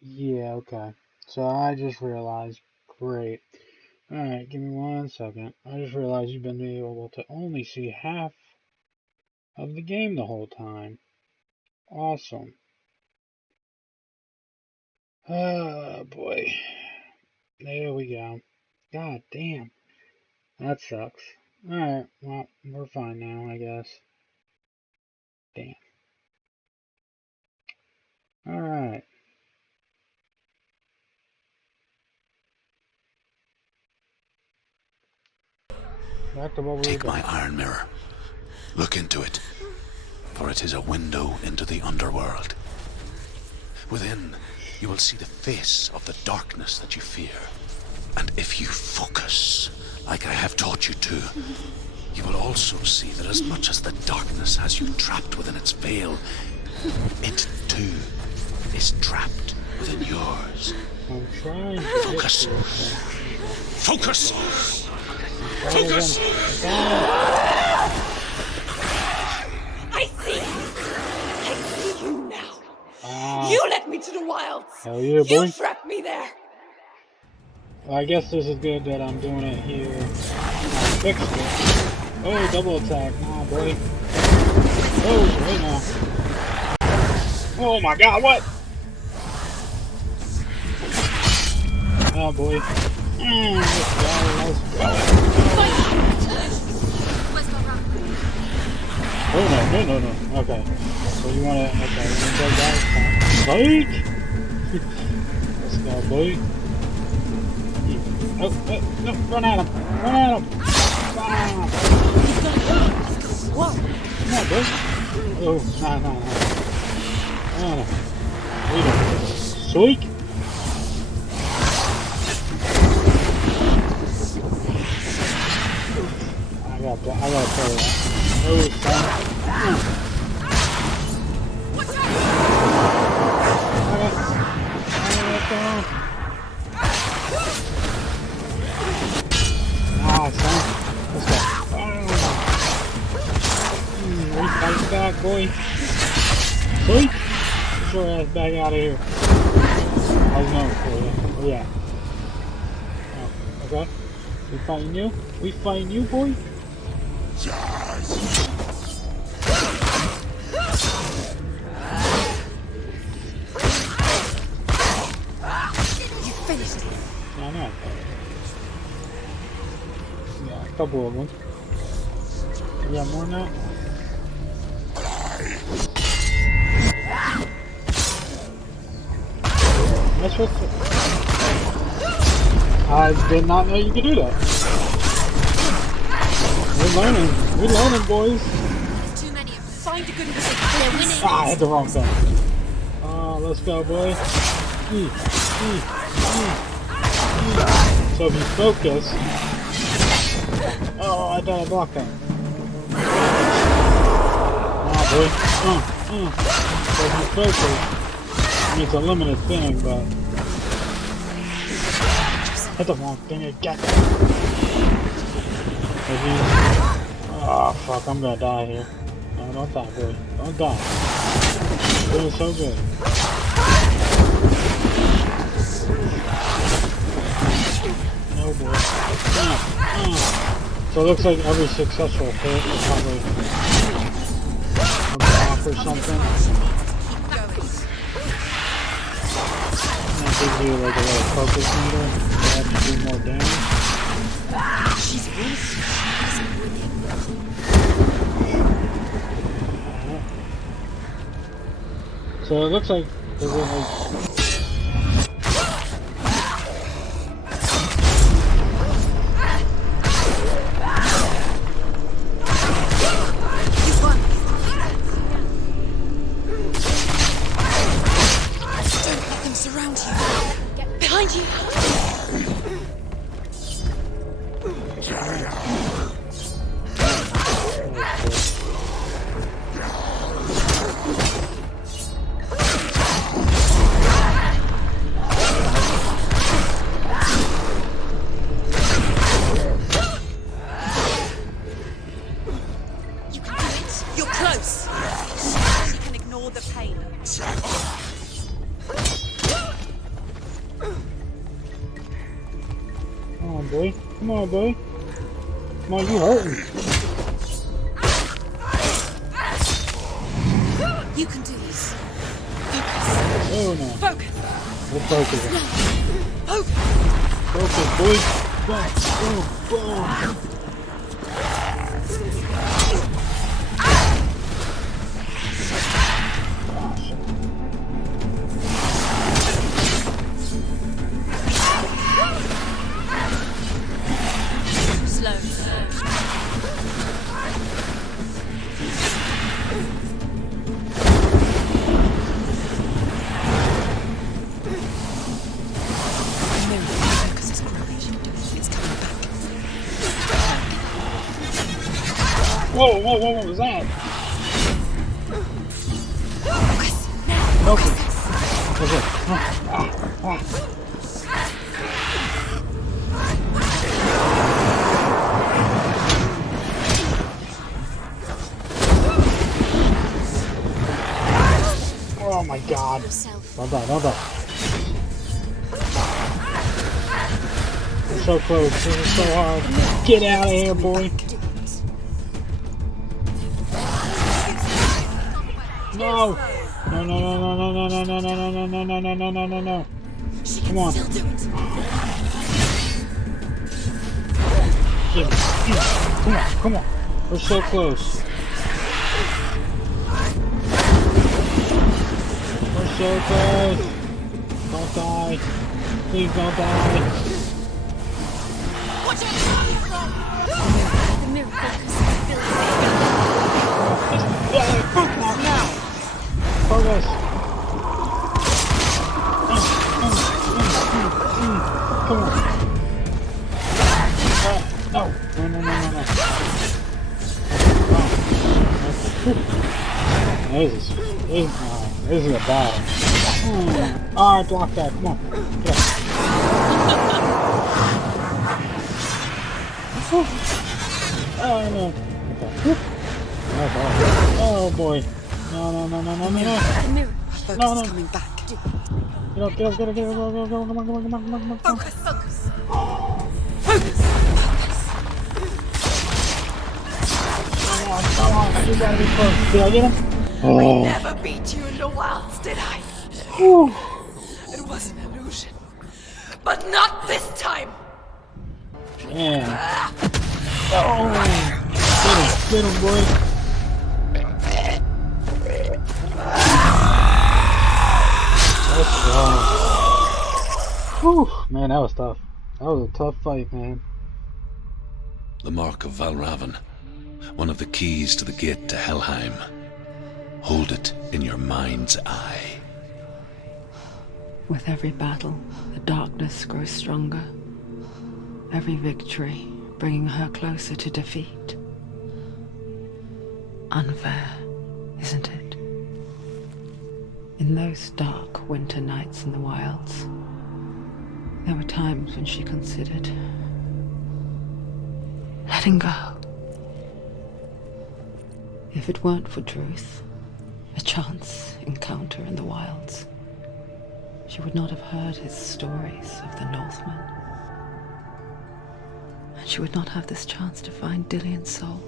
Yeah, okay. So I just realized. Great. Alright, give me 1 second. I just realized you've been able to only see half of the game the whole time. Awesome. Oh boy. There we go. God damn. That sucks. Alright, well, we're fine now, I guess. Damn. Alright. Back to what we were Take doing. my iron mirror. Look into it, for it is a window into the underworld. Within, you will see the face of the darkness that you fear. And if you focus, like I have taught you to, you will also see that as much as the darkness has you trapped within its veil, it too is trapped within yours. I'm trying to Focus. get to it. Focus! Focus! I see you now. Ah, You led me to the wilds. hell yeah, You boy. trapped me there. Well, I guess this is good that I'm doing it here. I fixed it. Oh, double attack. Nah, boy. Oh, wait now. Oh my god, what? Oh boy. Let's go, let's go. Oh no. Okay. So you wanna, okay, you wanna go guys? Fight! Let's go, boy. Oh, no, run at him! Run at him! Ah. What? Come on, boy. Oh, no. Oh, wait a minute. Sweet! I gotta play that. Oh, son. Watch out! Ah, son. Let's go. We fight back, boy. Sweet! Get your ass back out of here. I was known for you. Oh, yeah. Oh, okay. We fighting you? We fighting you, boy? You finished it. Yeah, I know. Yeah, a couple of them. You got more than that? That's what. I did not know you could do that. We're learning, boys. There's too many of them. Find a good one. They're winning. Ah, I hit the wrong thing. Let's go, boy. So if you focus. Oh, I thought I blocked that. boy. So if you focus, I mean, it's a limited thing, but hit the wrong thing again. Oh fuck, I'm gonna die here. No, don't die, boy. Don't die. Doing so good. No, boy. So it looks like every successful hit is probably a block or something. And it gives you like a little focus meter to have to do more damage. She's worse. So it looks like there's like boy. Come on, boy. Come on, you hurting. You can do this. Oh no. Focus. We're focusing. Focus. Focus, boy. Boom, boom, boom. Whoa, what was that? Focus. Oh my god. Don't die. We're so close. This is so hard. Get out of here, boy. No! No. Come on. Come on. We're so close. We're so close. Don't die. Please don't die. Watch out! The miracle Now! Focus. Come on. No. This is a battle. Alright, block that. Come on. Get up. Oh no. Okay. Oh boy. No. No. Coming back. Get up. Go. Come on. Focus. Come on. You gotta be close. Did I get him? Oh. I never beat you in the wilds, did I? Whew. It was an illusion. But not this time! Yeah. Oh. Get him, boy. Whew, man, that was tough. That was a tough fight, man. The mark of Valravn, one of the keys to the gate to Helheim. Hold it in your mind's eye. With every battle, the darkness grows stronger. Every victory bringing her closer to defeat. Unfair isn't it? In those dark winter nights in the wilds, there were times when she considered letting go. If it weren't for Druth, a chance encounter in the wilds, she would not have heard his stories of the Northmen. And she would not have this chance to find Dillion's soul.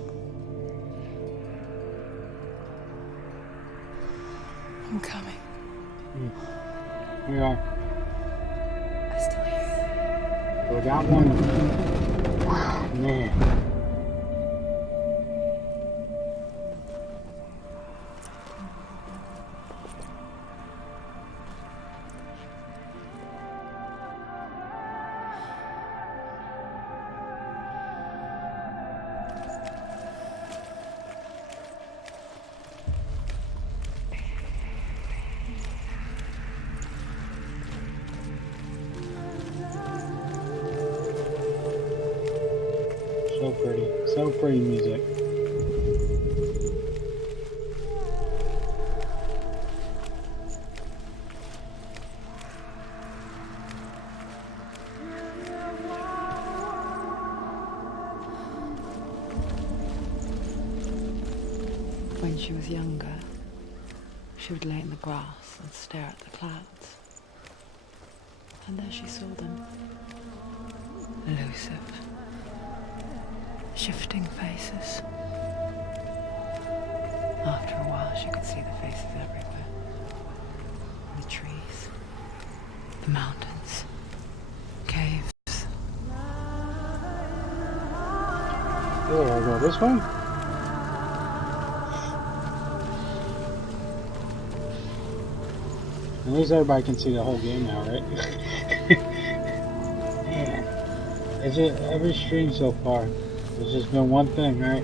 I'm coming. We are. I still hear you. We got one. Wow, man. So pretty music. When she was younger, she would lay in the grass and stare at the clouds. And there she saw them. Elusive. Shifting faces. After a while, she could see the faces everywhere. The trees, the mountains, caves. Oh, I go this way? At least everybody can see the whole game now, right? Man, it's just every stream so far. It's just been one thing, right?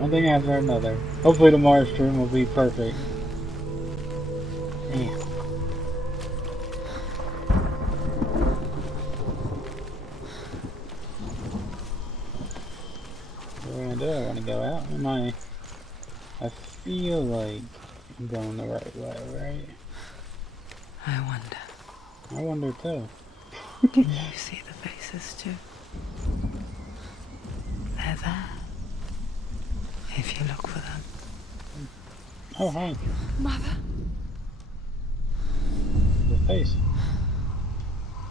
One thing after another. Hopefully tomorrow's stream will be perfect. Damn. What do I want to go out? I feel like I'm going the right way, right? I wonder. I wonder too. Can you see the faces too? They're there. If you look for them. Oh, hi. Mother. The face.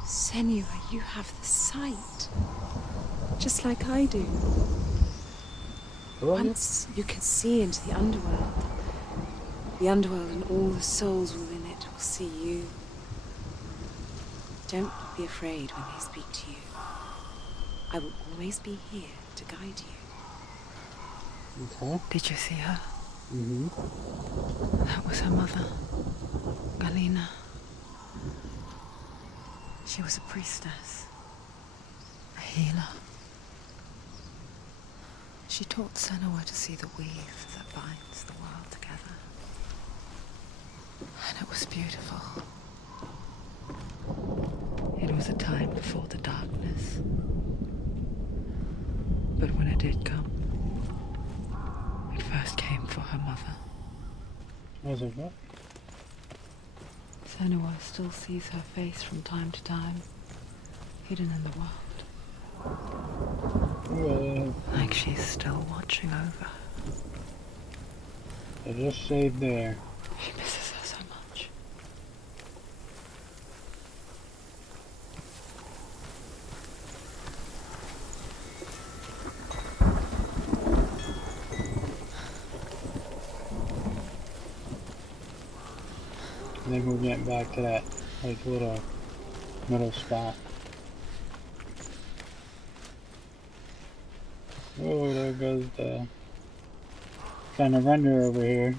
Senua, you have the sight. Just like I do. Who are you? Once you can see into the underworld. The underworld and all the souls within it will see you. Don't be afraid when they speak to you. I will always be here to guide you. Okay. Did you see her? Mm-hmm. That was her mother, Galena. She was a priestess, a healer. She taught Senua to see the weave that binds the world together. And it was beautiful. It was a time before the darkness. But when it did come, it first came for her mother. Was it what? Senua still sees her face from time to time, hidden in the world. Like she's still watching over her. I just saved there. She misses her so much. I think we're getting back to that, like, little middle spot. Oh, there goes the kind of render over here.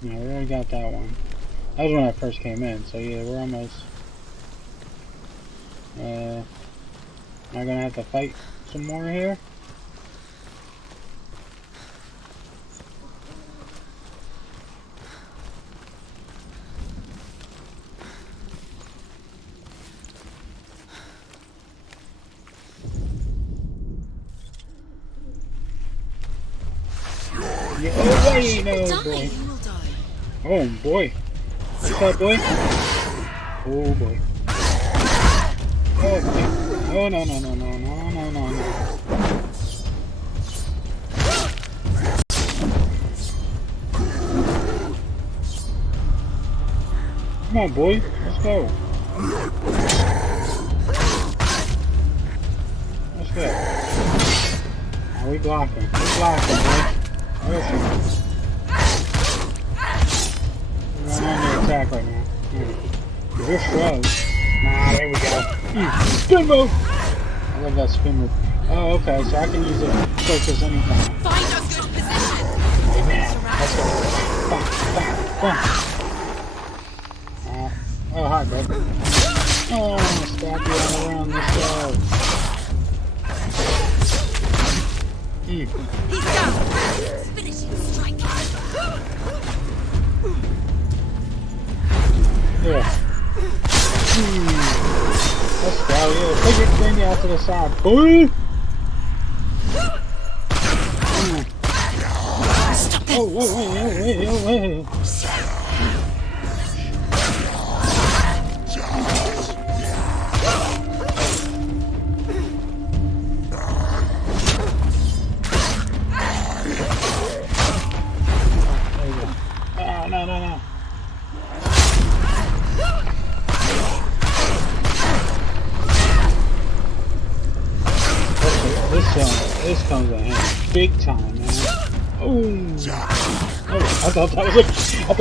No, we already got that one. That was when I first came in, so yeah, we're almost... am I gonna have to fight some more here? No, boy. Oh, boy. What's that, boy? Oh, boy. Oh, boy. Oh, no, no, no, no, no, no, no, no. Come on, boy. Let's go. Let's go. Now we blocking. We blocking, boy. Listen. We're going on the attack right now. You're slow. Nah, there we go. Spin move! I love that spin move. Oh, okay, so I can use it focus anytime. Find a good position. Oh, man. Let's go. Bam, bam, bam. Oh, hi, bud. Oh, stab you all around this guy. He's down. Finishing strike. Yeah. Let's go, yeah. Take your thing out to the side. Boy! Oh, wait. No. This comes in handy big time, man. Oh, I thought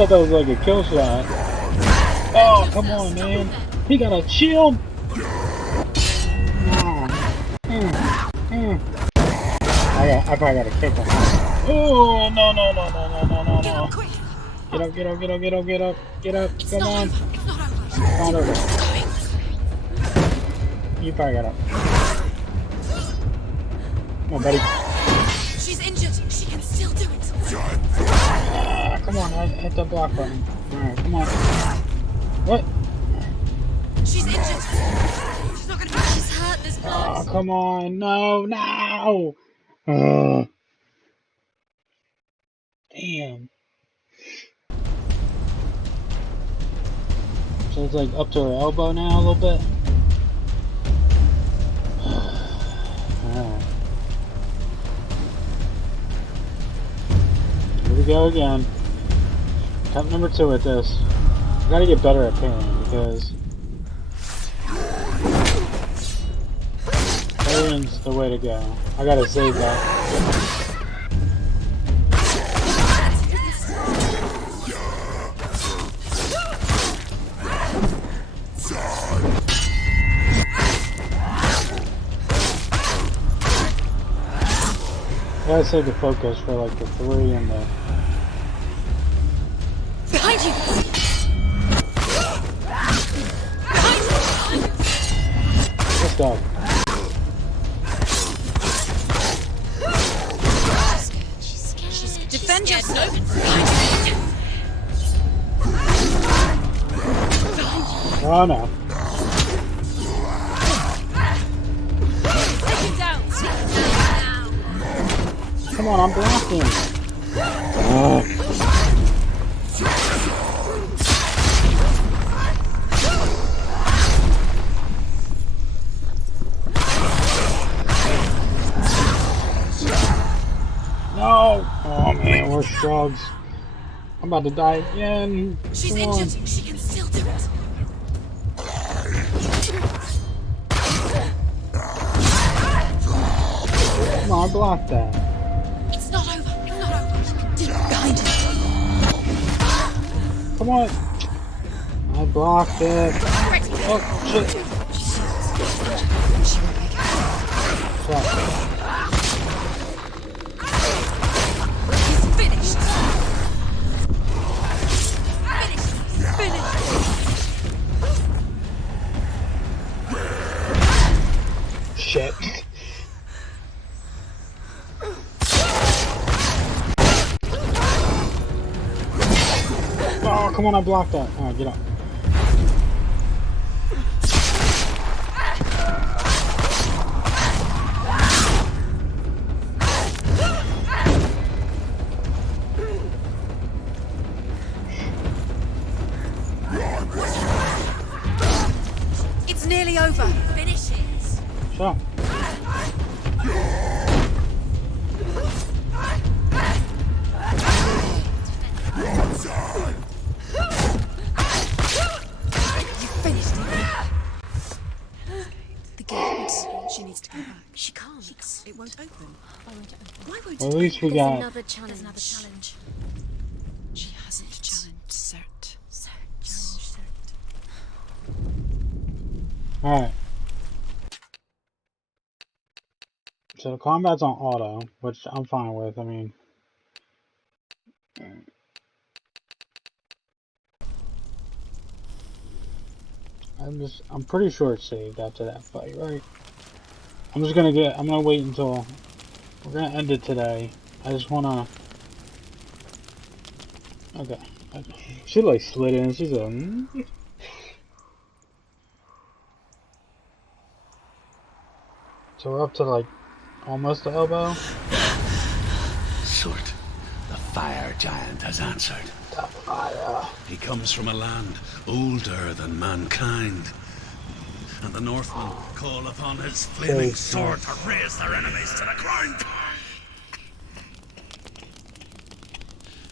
that was like a kill shot. Oh, come on, man. He got a shield. I probably got to kick him. Oh, no. Get up. Come on. It's not over. You probably got up. Come on, buddy. She's injured. She can still do it. Come on, hit the block button. Alright, come on. What? She's injured. She's not gonna. She's hurt. There's blood. Oh, come on. No. Damn. So it's like up to her elbow now a little bit. Alright. Here we go again. Attempt number 2 at this. I gotta get better at parrying because parrying's the way to go. I gotta save that. I gotta save the focus for like the 3 and the... Behind you! Let's go. She's defend yourself! Oh no. Take him down! Come on, I'm blocking. No! Oh man, we're shrugs. I'm about to die again. She's Come on. injured. She can still do it. Come on, I blocked that. It's not over. It's not over. Get behind him. Come on. I blocked it. Oh, shit. She won't make it. Crap. He's finished. Finished. Shit. Oh, come on, I blocked that. Alright, get up. up? Finished it. The gate. She needs to go back. She can't. It won't open. Why won't it open? Why won't Well, it at least we open? got. Another challenge. There's another challenge. She hasn't challenged Cert. Challenge set. Alright. So the combat's on auto, which I'm fine with. I mean, I'm pretty sure it's saved after that fight, right? I'm gonna wait until, we're gonna end it today. I just wanna, okay. She like slid in, she's a, so we're up to like, almost the elbow. Surt, the fire giant has answered. The fire. He comes from a land older than mankind. And the Northmen call upon his flaming sword to raise their enemies to the ground.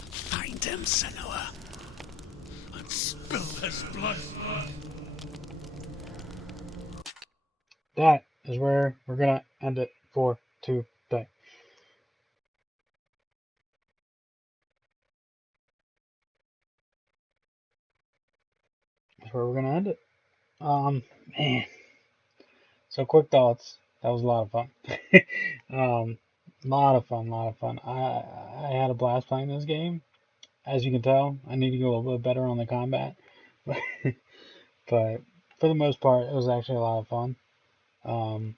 Find him, Senua, and spill his blood. That is where we're gonna end it for today. That's where we're gonna end it. Man. So quick thoughts. That was a lot of fun. Lot of fun, lot of fun. I had a blast playing this game. As you can tell, I need to go a little bit better on the combat, but for the most part, it was actually a lot of fun. I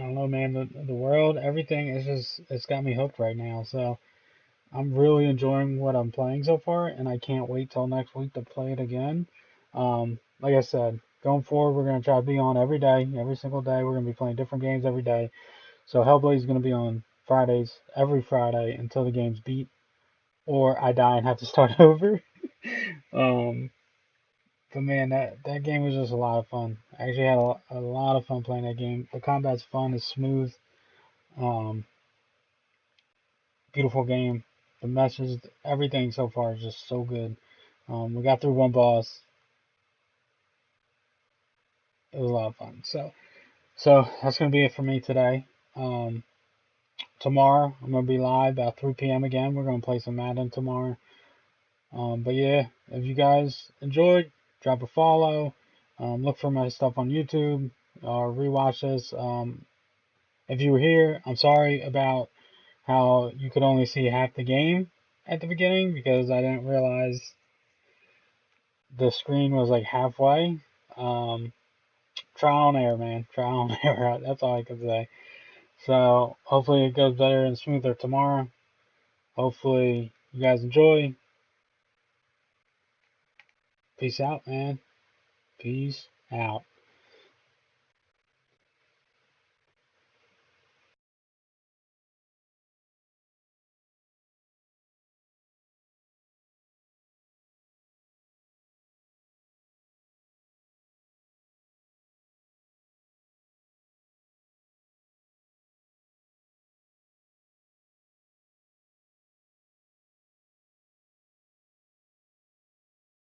don't know, man. The world, everything is it's got me hooked right now. So I'm really enjoying what I'm playing so far, and I can't wait till next week to play it again. Like I said, going forward, we're gonna try to be on every day, every single day. We're gonna be playing different games every day. So Hellblade is gonna be on Fridays, every Friday until the game's beat, or I die and have to start over. um, but man, that game was just a lot of fun. I actually had a lot of fun playing that game. The combat's fun, it's smooth. Um, Beautiful game. The message, everything so far is just so good. We got through one boss. It was a lot of fun. So that's gonna be it for me today. Um, Tomorrow I'm gonna be live about 3 p.m. again. We're gonna play some Madden tomorrow. But yeah, if you guys enjoyed, drop a follow. Look for my stuff on YouTube or rewatch this. If you were here, I'm sorry about how you could only see half the game at the beginning because I didn't realize the screen was like halfway. Um, Trial and error, man. Trial and error. That's all I can say. So hopefully it goes better and smoother tomorrow. Hopefully you guys enjoy. Peace out, man. Peace out.